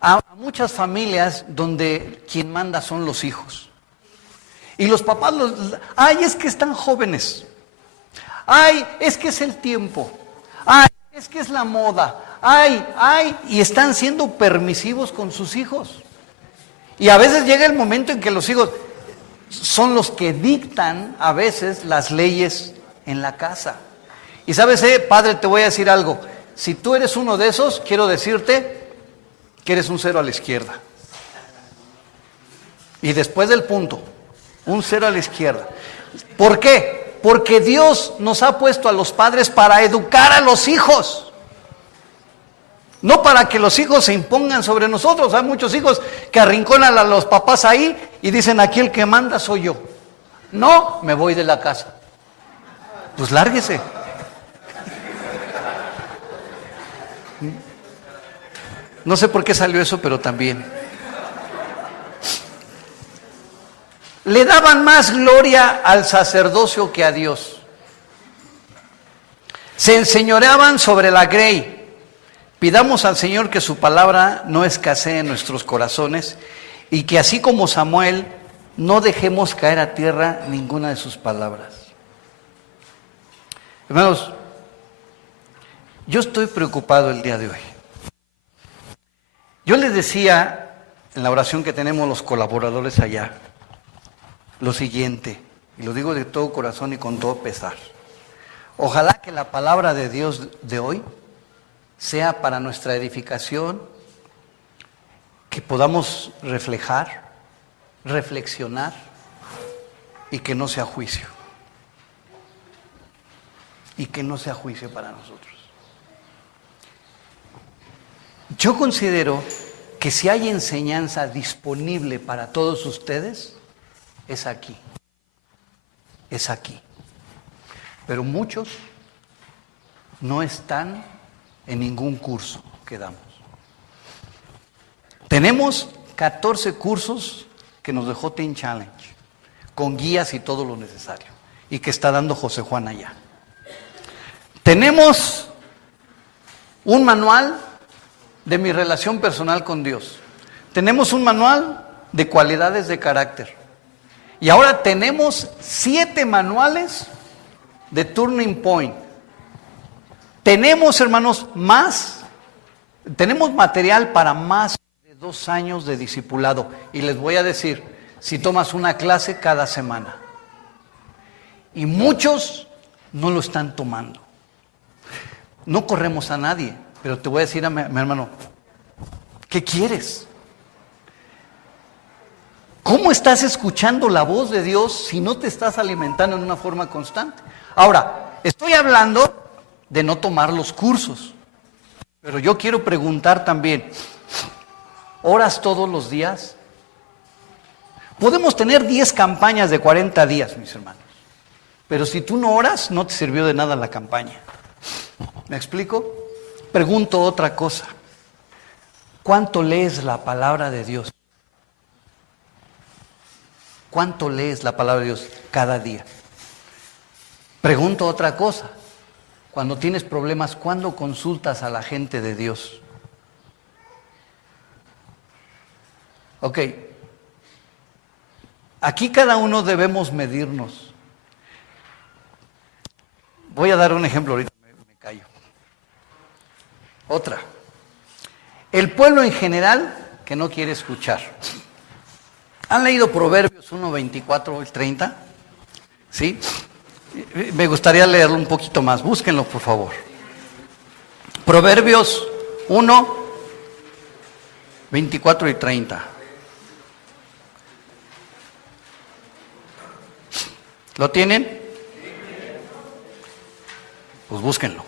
a muchas familias donde quien manda son los hijos. Y los papás, es que están jóvenes. Es que es el tiempo. es que es la moda. Ay, y están siendo permisivos con sus hijos. Y a veces llega el momento en que los hijos son los que dictan a veces las leyes en la casa. Y sabes, padre, te voy a decir algo. Si tú eres uno de esos, quiero decirte que eres un 0 a la izquierda. Y después del punto, un 0 a la izquierda. ¿Por qué? Porque Dios nos ha puesto a los padres para educar a los hijos. No para que los hijos se impongan sobre nosotros. Hay muchos hijos que arrinconan a los papás ahí y dicen, aquí el que manda soy yo. No, me voy de la casa. Pues lárguese. No sé por qué salió eso, pero también. Le daban más gloria al sacerdocio que a Dios. Se enseñoreaban sobre la grey. Pidamos al Señor que su palabra no escasee en nuestros corazones y que así como Samuel no dejemos caer a tierra ninguna de sus palabras. Hermanos, yo estoy preocupado el día de hoy. Yo les decía en la oración que tenemos los colaboradores allá, lo siguiente, y lo digo de todo corazón y con todo pesar. Ojalá que la palabra de Dios de hoy sea para nuestra edificación, que podamos reflejar, reflexionar y que no sea juicio. Y que no sea juicio para nosotros. Yo considero que si hay enseñanza disponible para todos ustedes, es aquí. Es aquí. Pero muchos no están en ningún curso que damos. Tenemos 14 cursos que nos dejó Teen Challenge, con guías y todo lo necesario, y que está dando José Juan allá. Tenemos un manual de mi relación personal con Dios. Tenemos un manual de cualidades de carácter. Y ahora tenemos 7 manuales de Turning Point. Tenemos, hermanos, tenemos material para más de 2 años de discipulado. Y les voy a decir, si tomas una clase cada semana. Y muchos no lo están tomando. No corremos a nadie, pero te voy a decir a mi hermano, ¿qué quieres? ¿Cómo estás escuchando la voz de Dios si no te estás alimentando en una forma constante? Ahora, estoy hablando de no tomar los cursos, pero yo quiero preguntar también, ¿oras todos los días? Podemos tener 10 campañas de 40 días, mis hermanos, pero si tú no oras, no te sirvió de nada la campaña. ¿Me explico? Pregunto otra cosa. ¿Cuánto lees la palabra de Dios? ¿Cuánto lees la palabra de Dios cada día? Pregunto otra cosa. Cuando tienes problemas, ¿cuándo consultas a la gente de Dios? Ok. Aquí cada uno debemos medirnos. Voy a dar un ejemplo ahorita, me callo. Otra. El pueblo en general que no quiere escuchar. ¿Han leído Proverbios 1, 24 y 30? ¿Sí? Me gustaría leerlo un poquito más. Búsquenlo, por favor. Proverbios 1, 24 y 30. ¿Lo tienen? Pues búsquenlo.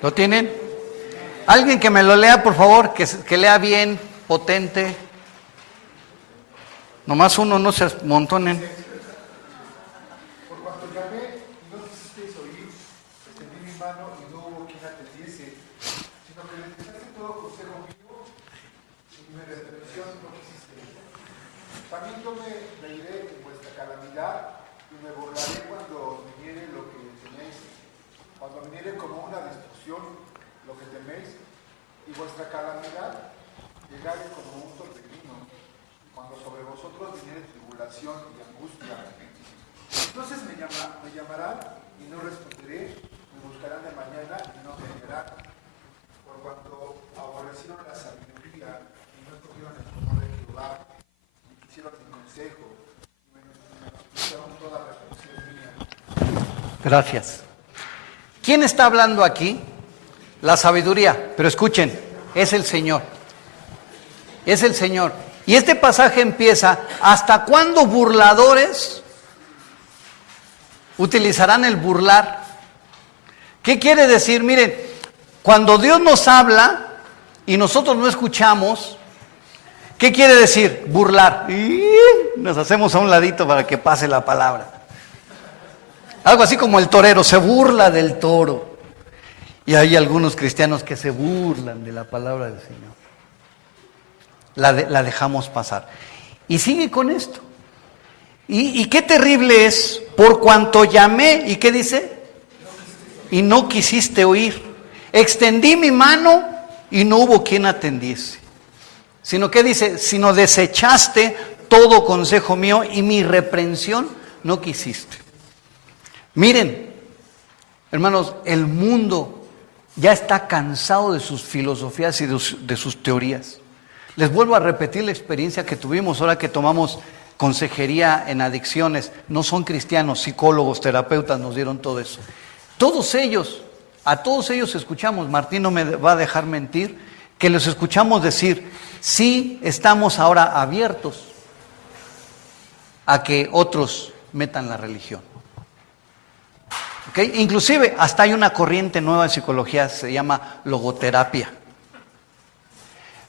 ¿Lo tienen? Alguien que me lo lea, por favor, que lea bien, potente. Nomás uno, no se amontonen. Por cuanto llamé y no quisisteis oír, extendí mi mano y no hubo quien atendiese, sino que desdeñaste todo consejo mío y mi reprensión no quisisteis. También yo me reiré en vuestra calamidad y me burlaré cuando viniere lo que teméis, cuando viniere como una destrucción lo que teméis, y vuestra calamidad llegare como un torbellino, cuando sobre vosotros viniere tribulación y angustia, Entonces me llamarán y no responderé, me buscarán de mañana y no me hallarán. Por cuanto aborrecieron la sabiduría y no escogieron el temor de Jehová, y quisieron mi consejo, y menospreciaron toda reprensión mía. Gracias. ¿Quién está hablando aquí? La sabiduría. Pero escuchen, es el Señor. Es el Señor. Y este pasaje empieza: ¿hasta cuándo burladores utilizarán el burlar? ¿Qué quiere decir? Miren, cuando Dios nos habla y nosotros no escuchamos, ¿qué quiere decir? Burlar. Y nos hacemos a un ladito para que pase la palabra. Algo así como el torero, se burla del toro. Y hay algunos cristianos que se burlan de la palabra del Señor. La dejamos pasar. Y sigue con esto. Y qué terrible es, por cuanto llamé, ¿y qué dice? Y no quisiste oír. Extendí mi mano y no hubo quien atendiese. Sino que dice, sino desechaste todo consejo mío y mi reprensión no quisiste. Miren, hermanos, el mundo ya está cansado de sus filosofías y de sus teorías. Les vuelvo a repetir la experiencia que tuvimos ahora que tomamos consejería en adicciones. No son cristianos, psicólogos, terapeutas nos dieron todo eso. A todos ellos escuchamos, Martín no me va a dejar mentir, que los escuchamos decir, sí estamos ahora abiertos a que otros metan la religión. ¿Okay? Inclusive hasta hay una corriente nueva de psicología, se llama logoterapia.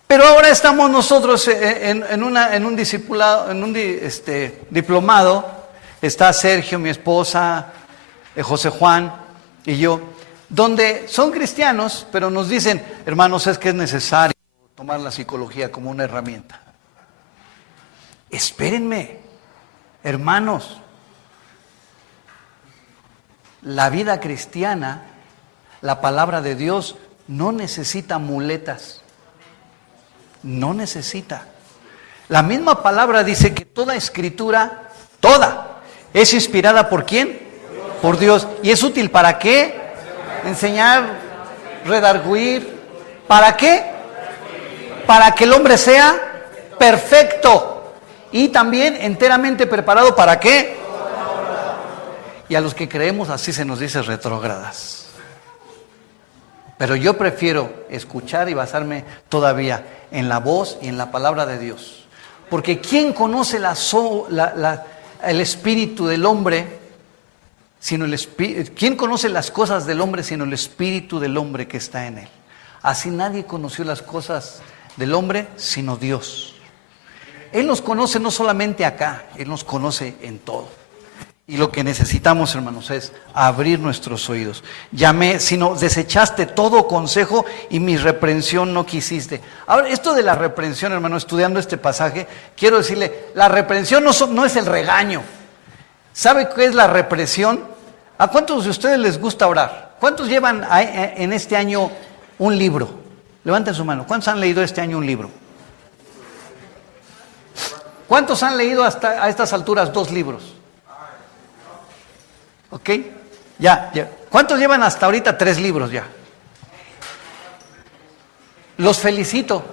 Pero ahora estamos nosotros en un discipulado, diplomado. Está Sergio, mi esposa, José Juan y yo, donde son cristianos, pero nos dicen, hermanos, es que es necesario tomar la psicología como una herramienta. Espérenme, hermanos. La vida cristiana, la palabra de Dios, no necesita muletas. No necesita. La misma palabra dice que toda escritura, toda, es inspirada ¿por quién? Por Dios. ¿Y es útil para qué? Enseñar, redarguir. ¿Para qué? Para que el hombre sea perfecto y también enteramente preparado ¿para qué? Y a los que creemos así se nos dice retrógradas. Pero yo prefiero escuchar y basarme todavía en la voz y en la palabra de Dios. Porque ¿quién conoce el espíritu del hombre sino el espíritu? ¿Quién conoce las cosas del hombre sino el espíritu del hombre que está en él? Así nadie conoció las cosas del hombre sino Dios. Él nos conoce no solamente acá, Él nos conoce en todo. Y lo que necesitamos, hermanos, es abrir nuestros oídos. Llamé, sino desechaste todo consejo y mi reprensión no quisiste. Ahora, esto de la reprensión, hermano, estudiando este pasaje, quiero decirle, la reprensión no es el regaño. ¿Sabe qué es la represión? ¿A cuántos de ustedes les gusta orar? ¿Cuántos llevan en este año un libro? Levanten su mano. ¿Cuántos han leído este año un libro? ¿Cuántos han leído hasta a estas alturas 2 libros? ¿Ok? Ya. ¿Cuántos llevan hasta ahorita 3 libros ya? Los felicito.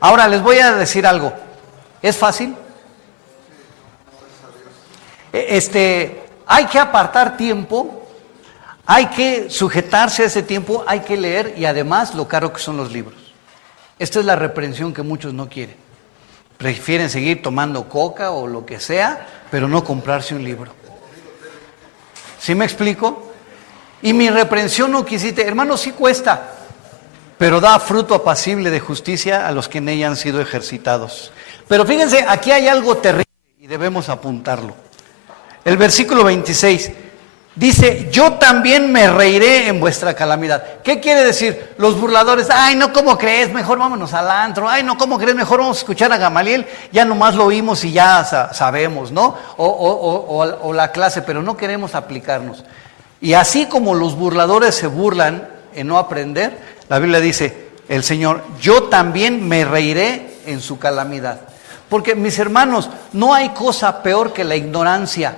Ahora les voy a decir algo. ¿Es fácil? Hay que apartar tiempo, hay que sujetarse a ese tiempo, hay que leer y además lo caro que son los libros. Esta es la reprensión que muchos no quieren. Prefieren seguir tomando coca o lo que sea, pero no comprarse un libro. ¿Sí me explico? Y mi reprensión no quisiste, hermano, sí cuesta, pero da fruto apacible de justicia a los que en ella han sido ejercitados. Pero fíjense, aquí hay algo terrible y debemos apuntarlo. El versículo 26 dice, yo también me reiré en vuestra calamidad. ¿Qué quiere decir? Los burladores, ay, no, ¿cómo crees? Mejor vámonos al antro. Ay, no, ¿cómo crees? Mejor vamos a escuchar a Gamaliel. Ya nomás lo oímos y ya sabemos, ¿no? O la clase, pero no queremos aplicarnos. Y así como los burladores se burlan en no aprender, la Biblia dice, el Señor, yo también me reiré en su calamidad. Porque, mis hermanos, no hay cosa peor que la ignorancia.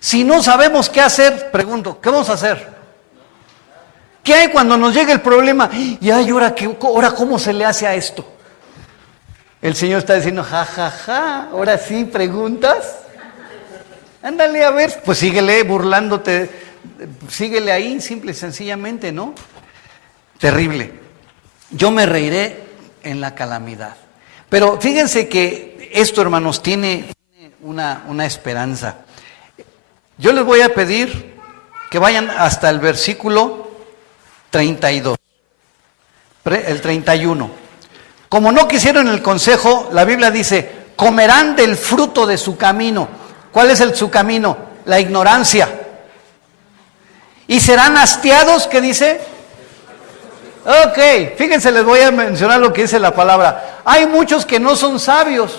Si no sabemos qué hacer, pregunto, ¿qué vamos a hacer? ¿Qué hay cuando nos llega el problema? Y ay, ¿ahora cómo se le hace a esto? El Señor está diciendo, ahora sí preguntas. Ándale a ver, pues síguele burlándote, síguele ahí, simple y sencillamente, ¿no? Terrible. Yo me reiré en la calamidad. Pero fíjense que esto, hermanos, tiene una esperanza. Yo les voy a pedir que vayan hasta el versículo 32, el 31. Como no quisieron el consejo, la Biblia dice, comerán del fruto de su camino. ¿Cuál es su camino? La ignorancia. Y serán hastiados, ¿qué dice? Ok, fíjense, les voy a mencionar lo que dice la palabra. Hay muchos que no son sabios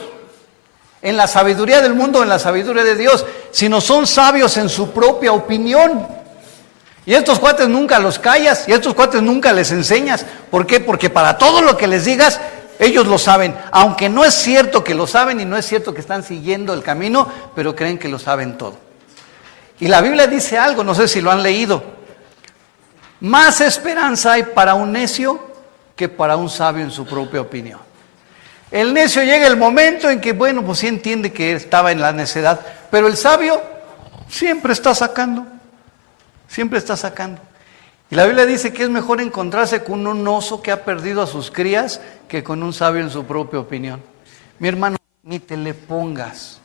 en la sabiduría del mundo, en la sabiduría de Dios, sino son sabios en su propia opinión. Y estos cuates nunca los callas, y estos cuates nunca les enseñas. ¿Por qué? Porque para todo lo que les digas, ellos lo saben. Aunque no es cierto que lo saben y no es cierto que están siguiendo el camino, pero creen que lo saben todo. Y la Biblia dice algo, no sé si lo han leído. Más esperanza hay para un necio que para un sabio en su propia opinión. El necio llega el momento en que, bueno, pues sí entiende que estaba en la necedad, pero el sabio siempre está sacando. Siempre está sacando. Y la Biblia dice que es mejor encontrarse con un oso que ha perdido a sus crías que con un sabio en su propia opinión. Mi hermano, ni te le pongas.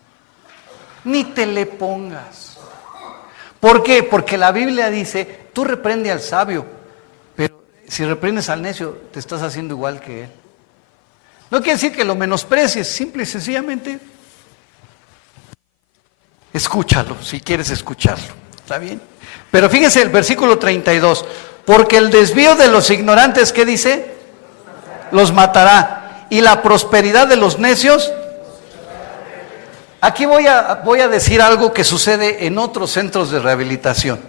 Ni te le pongas. ¿Por qué? Porque la Biblia dice, tú reprende al sabio, pero si reprendes al necio, te estás haciendo igual que él. No quiere decir que lo menosprecies, simple y sencillamente escúchalo, si quieres escucharlo. ¿Está bien? Pero fíjense el versículo 32. Porque el desvío de los ignorantes, ¿qué dice? Los matará. Y la prosperidad de los necios. Aquí voy a decir algo que sucede en otros centros de rehabilitación.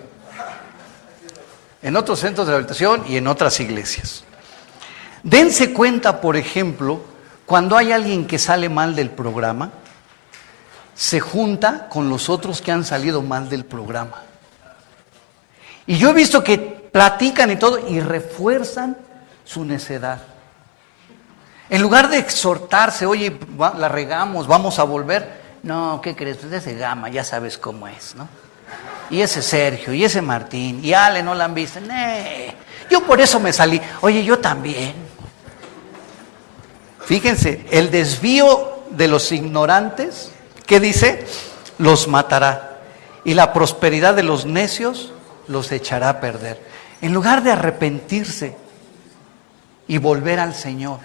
En otros centros de rehabilitación y en otras iglesias. Dense cuenta, por ejemplo, cuando hay alguien que sale mal del programa, se junta con los otros que han salido mal del programa. Y yo he visto que platican y todo y refuerzan su necedad. En lugar de exhortarse, oye, la regamos, vamos a volver. No, ¿qué crees? Pues ese Gama, ya sabes cómo es, ¿no? Y ese Sergio, y ese Martín, y Ale, ¿no la han visto? Yo por eso me salí. Oye, yo también. Fíjense, el desvío de los ignorantes, ¿qué dice? Los matará. Y la prosperidad de los necios los echará a perder. En lugar de arrepentirse y volver al Señor.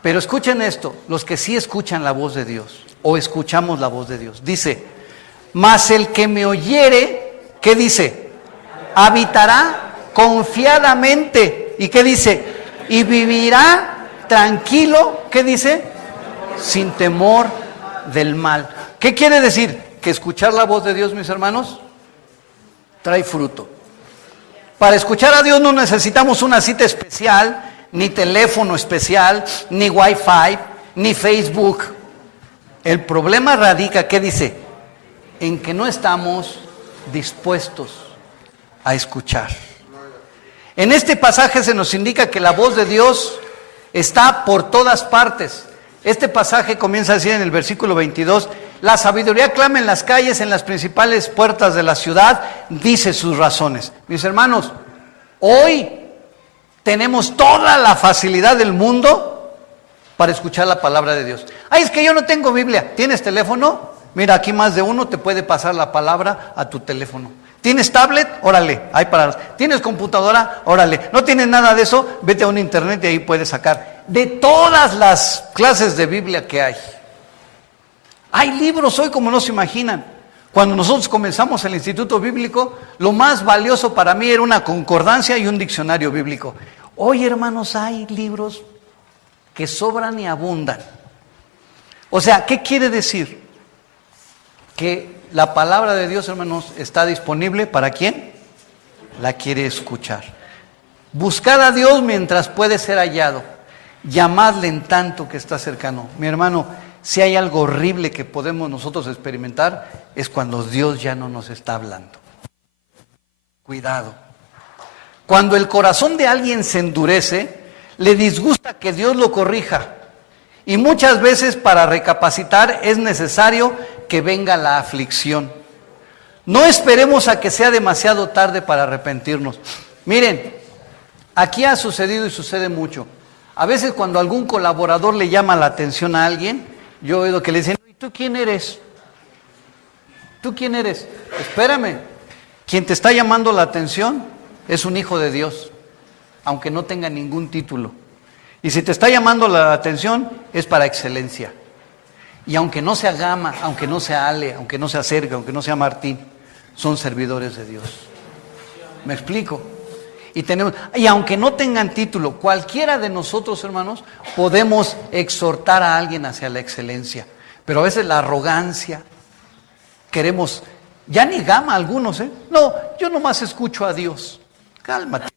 Pero escuchen esto, los que sí escuchan la voz de Dios, o escuchamos la voz de Dios. Dice, mas el que me oyere, ¿qué dice? Habitará confiadamente. ¿Y qué dice? Y vivirá tranquilo, ¿qué dice? Sin temor del mal. ¿Qué quiere decir? Que escuchar la voz de Dios, mis hermanos, trae fruto. Para escuchar a Dios no necesitamos una cita especial, ni teléfono especial, ni Wi-Fi, ni Facebook. El problema radica, ¿qué dice? En que no estamos dispuestos a escuchar. En este pasaje se nos indica que la voz de Dios está por todas partes. Este pasaje comienza a decir en el versículo 22, la sabiduría clama en las calles, en las principales puertas de la ciudad, dice sus razones. Mis hermanos, hoy tenemos toda la facilidad del mundo para escuchar la palabra de Dios. Ay, es que yo no tengo Biblia. ¿Tienes teléfono? Mira, aquí más de uno te puede pasar la palabra a tu teléfono. ¿Tienes tablet? Órale, hay para. ¿Tienes computadora? Órale. ¿No tienes nada de eso? Vete a un internet y ahí puedes sacar de todas las clases de Biblia que hay. Hay libros hoy como no se imaginan. Cuando nosotros comenzamos el Instituto Bíblico, lo más valioso para mí era una concordancia y un diccionario bíblico. Hoy, hermanos, hay libros que sobran y abundan. O sea, ¿qué quiere decir? Que la palabra de Dios, hermanos, está disponible para ¿quién? La quiere escuchar. Buscad a Dios mientras puede ser hallado. Llamadle en tanto que está cercano. Mi hermano, si hay algo horrible que podemos nosotros experimentar, es cuando Dios ya no nos está hablando. Cuidado. Cuando el corazón de alguien se endurece, le disgusta que Dios lo corrija. Y muchas veces para recapacitar es necesario que venga la aflicción. No esperemos a que sea demasiado tarde para arrepentirnos. Miren, aquí ha sucedido y sucede mucho. A veces cuando algún colaborador le llama la atención a alguien, yo he oído que le dicen, ¿y tú quién eres? ¿Tú quién eres? Espérame, quien te está llamando la atención es un hijo de Dios, aunque no tenga ningún título. Y si te está llamando la atención, es para excelencia. Y aunque no sea Gama, aunque no sea Ale, aunque no sea Sergio, aunque no sea Martín, son servidores de Dios. ¿Me explico? Y aunque no tengan título, cualquiera de nosotros, hermanos, podemos exhortar a alguien hacia la excelencia. Pero a veces la arrogancia, queremos, ya ni Gama algunos, No, yo nomás escucho a Dios. Cálmate.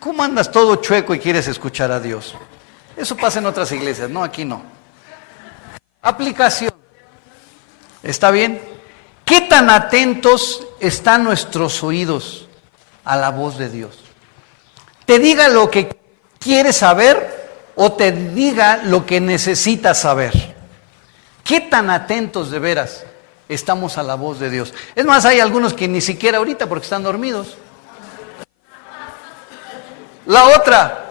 ¿Cómo andas todo chueco y quieres escuchar a Dios? Eso pasa en otras iglesias, no, aquí no. Aplicación. ¿Está bien? ¿Qué tan atentos están nuestros oídos a la voz de Dios? ¿Te diga lo que quieres saber o te diga lo que necesitas saber? ¿Qué tan atentos de veras estamos a la voz de Dios? Es más, hay algunos que ni siquiera ahorita porque están dormidos. La otra,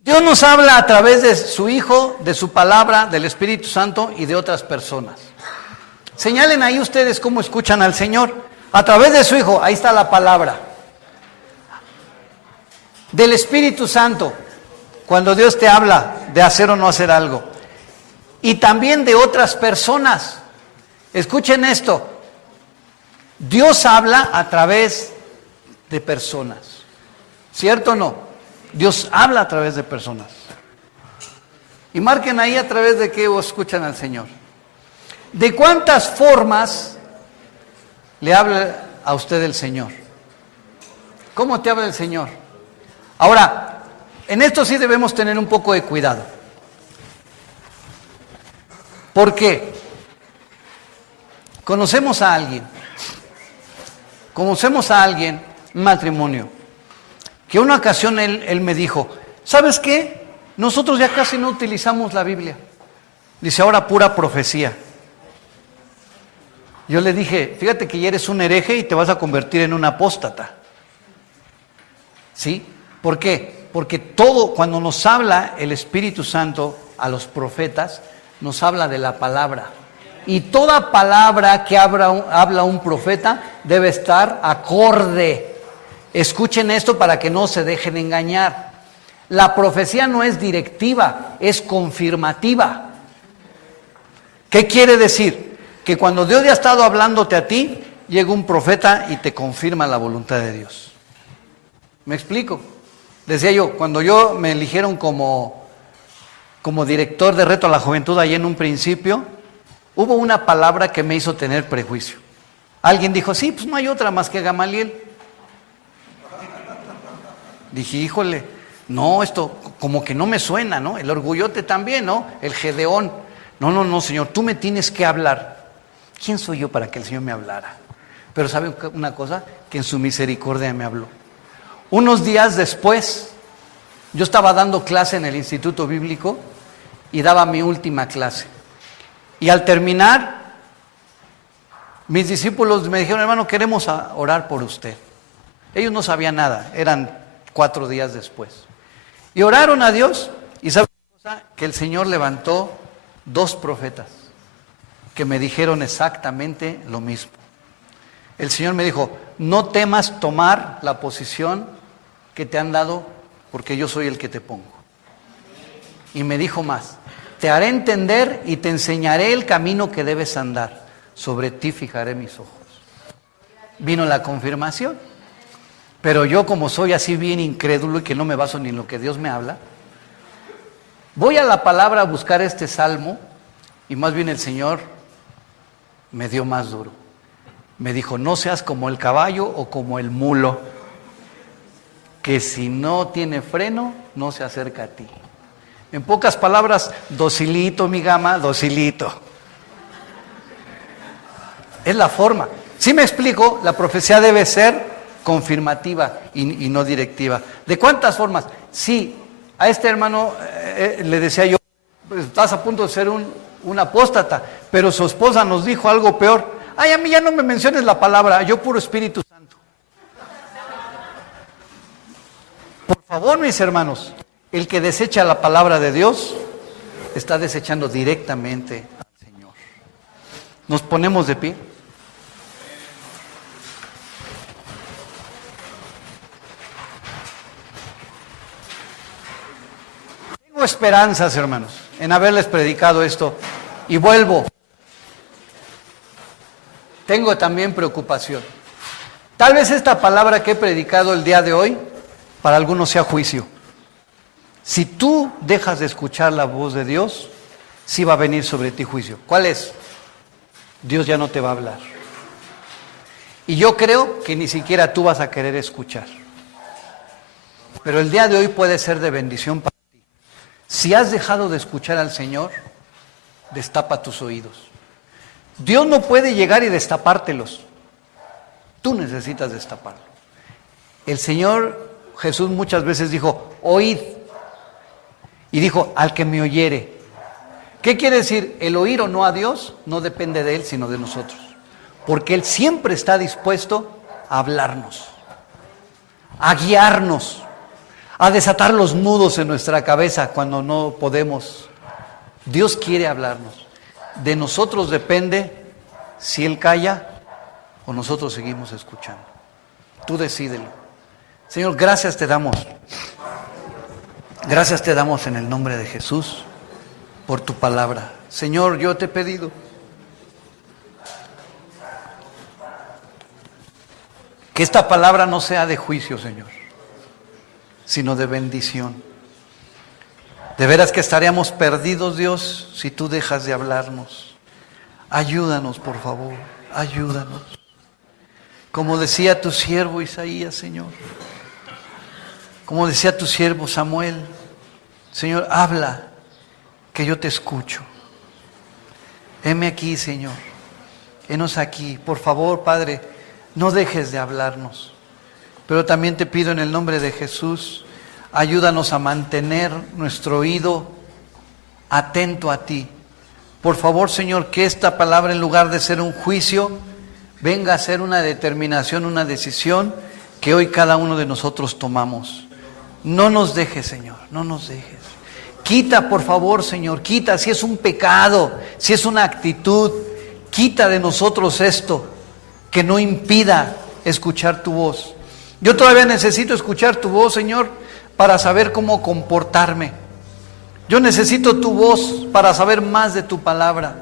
Dios nos habla a través de su Hijo, de su palabra, del Espíritu Santo y de otras personas. Señalen ahí ustedes cómo escuchan al Señor. A través de su Hijo, ahí está la palabra. Del Espíritu Santo, cuando Dios te habla de hacer o no hacer algo. Y también de otras personas. Escuchen esto. Dios habla a través de personas. ¿Cierto o no? Dios habla a través de personas. Y marquen ahí a través de qué escuchan al Señor. ¿De cuántas formas le habla a usted el Señor? ¿Cómo te habla el Señor? Ahora, en esto sí debemos tener un poco de cuidado. ¿Por qué? Conocemos a alguien, un matrimonio, que una ocasión él me dijo, ¿sabes qué? Nosotros ya casi no utilizamos la Biblia. Dice, ahora pura profecía. Yo le dije, fíjate que ya eres un hereje y te vas a convertir en un apóstata. ¿Sí? ¿Por qué? Porque todo, cuando nos habla el Espíritu Santo a los profetas, nos habla de la palabra. Y toda palabra que habla un profeta debe estar acorde. Escuchen esto para que no se dejen engañar. La profecía no es directiva, es confirmativa. ¿Qué quiere decir? Que cuando Dios ya ha estado hablándote a ti, llega un profeta y te confirma la voluntad de Dios. ¿Me explico? Decía yo, cuando yo me eligieron como director de Reto a la Juventud, ahí en un principio, hubo una palabra que me hizo tener prejuicio. Alguien dijo, sí, pues no hay otra más que Gamaliel. Dije, híjole, no, esto como que no me suena, ¿no? El orgullote también, ¿no? El Gedeón. No, Señor, tú me tienes que hablar. ¿Quién soy yo para que el Señor me hablara? Pero ¿sabe una cosa? Que en su misericordia me habló. Unos días después, yo estaba dando clase en el Instituto Bíblico y daba mi última clase. Y al terminar, mis discípulos me dijeron, hermano, queremos orar por usted. Ellos no sabían nada, eran 4 días después. Y oraron a Dios, y ¿saben una cosa? Que el Señor levantó 2 profetas que me dijeron exactamente lo mismo. El Señor me dijo, no temas tomar la posición que te han dado, porque yo soy el que te pongo. Y me dijo más, te haré entender y te enseñaré el camino que debes andar. Sobre ti fijaré mis ojos. Vino la confirmación. Pero yo, como soy así bien incrédulo y que no me baso ni en lo que Dios me habla, voy a la palabra a buscar este salmo y más bien el Señor me dio más duro. Me dijo, no seas como el caballo o como el mulo, que si no tiene freno, no se acerca a ti. En pocas palabras, docilito, mi gama, docilito. Es la forma. Si me explico, la profecía debe ser confirmativa y no directiva. ¿De cuántas formas? Sí, a este hermano le decía yo, pues, estás a punto de ser un apóstata, pero su esposa nos dijo algo peor. Ay, a mí ya no me menciones la palabra, yo puro Espíritu Santo. Por favor, mis hermanos, el que desecha la palabra de Dios está desechando directamente al Señor. Nos ponemos de pie. Tengo esperanzas, hermanos, en haberles predicado esto. Y vuelvo. Tengo también preocupación. Tal vez esta palabra que he predicado el día de hoy, para algunos sea juicio. Si tú dejas de escuchar la voz de Dios, sí va a venir sobre ti juicio. ¿Cuál es? Dios ya no te va a hablar. Y yo creo que ni siquiera tú vas a querer escuchar. Pero el día de hoy puede ser de bendición para ti. Si has dejado de escuchar al Señor, destapa tus oídos. Dios no puede llegar y destapártelos. Tú necesitas destaparlo. El Señor Jesús muchas veces dijo, oíd. Y dijo, al que me oyere. ¿Qué quiere decir? El oír o no a Dios no depende de Él, sino de nosotros. Porque Él siempre está dispuesto a hablarnos, a guiarnos, a desatar los nudos en nuestra cabeza cuando no podemos. Dios quiere hablarnos. De nosotros depende si Él calla o nosotros seguimos escuchando. Tú decídelo. Señor, gracias te damos. Gracias te damos en el nombre de Jesús por tu palabra. Señor, yo te he pedido que esta palabra no sea de juicio, Señor, sino de bendición. De veras que estaríamos perdidos, Dios, si tú dejas de hablarnos. Ayúdanos, por favor, ayúdanos. Como decía tu siervo Isaías, Señor. Como decía tu siervo Samuel. Señor, habla, que yo te escucho. Heme aquí, Señor. Henos aquí. Por favor, Padre, no dejes de hablarnos. Pero también te pido en el nombre de Jesús, ayúdanos a mantener nuestro oído atento a ti. Por favor, Señor, que esta palabra, en lugar de ser un juicio, venga a ser una determinación, una decisión que hoy cada uno de nosotros tomamos. No nos dejes, Señor, no nos dejes. Quita, por favor, Señor, quita si es un pecado, si es una actitud, quita de nosotros esto que no impida escuchar tu voz. Yo todavía necesito escuchar tu voz, Señor, para saber cómo comportarme. Yo necesito tu voz para saber más de tu palabra.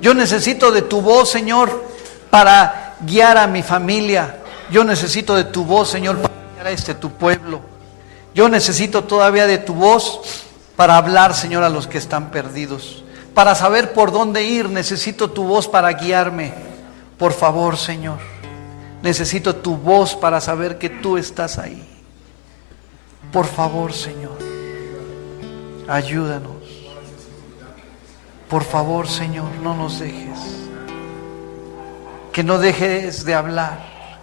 Yo necesito de tu voz, Señor, para guiar a mi familia. Yo necesito de tu voz, Señor, para guiar a tu pueblo. Yo necesito todavía de tu voz para hablar, Señor, a los que están perdidos. Para saber por dónde ir, necesito tu voz para guiarme. Por favor, Señor, necesito tu voz para saber que tú estás ahí. Por favor, Señor, ayúdanos. Por favor, Señor, no nos dejes. Que no dejes de hablar,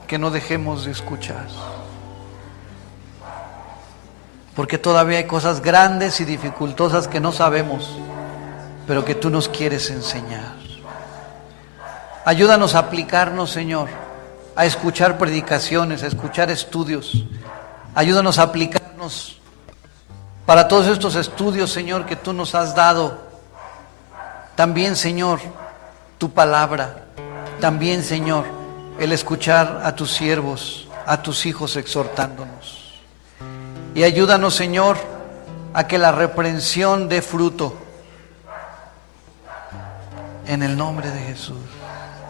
que no dejemos de escuchar. Porque todavía hay cosas grandes y dificultosas que no sabemos, pero que tú nos quieres enseñar. Ayúdanos a aplicarnos, Señor, a escuchar predicaciones, a escuchar estudios. Ayúdanos a aplicarnos para todos estos estudios, Señor, que tú nos has dado. También, Señor, tu palabra. También, Señor, el escuchar a tus siervos, a tus hijos exhortándonos. Y ayúdanos, Señor, a que la reprensión dé fruto. En el nombre de Jesús.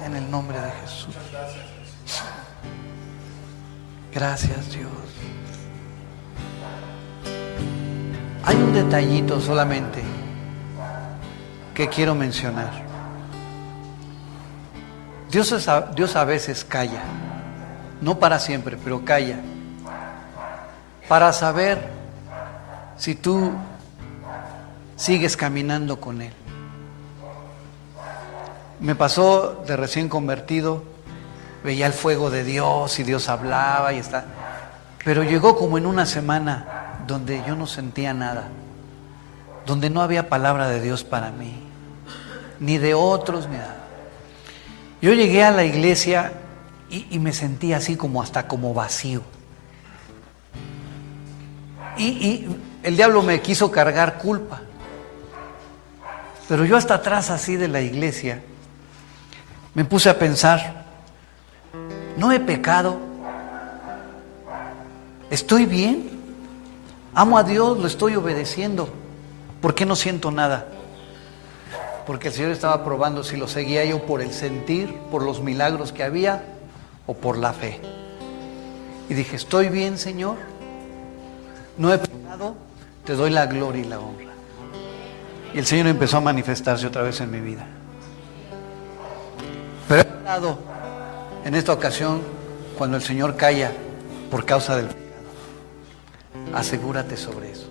En el nombre de Jesús. Gracias, Dios. Hay un detallito solamente que quiero mencionar. Dios a veces calla. No para siempre, pero calla. Para saber si tú sigues caminando con Él. Me pasó de recién convertido, veía el fuego de Dios y Dios hablaba y está. Pero llegó como en una semana donde yo no sentía nada, donde no había palabra de Dios para mí, ni de otros, ni nada. Yo llegué a la iglesia y me sentí así como hasta como vacío. Y el diablo me quiso cargar culpa. Pero yo hasta atrás así de la iglesia me puse a pensar, ¿no he pecado? ¿Estoy bien? ¿Amo a Dios? ¿Lo estoy obedeciendo? ¿Por qué no siento nada? Porque el Señor estaba probando si lo seguía yo por el sentir, por los milagros que había o por la fe. Y dije, ¿estoy bien, Señor? ¿No he pecado? Te doy la gloria y la honra. Y el Señor empezó a manifestarse otra vez en mi vida. Pero he hablado en esta ocasión, cuando el Señor calla por causa del pecado. Asegúrate sobre eso.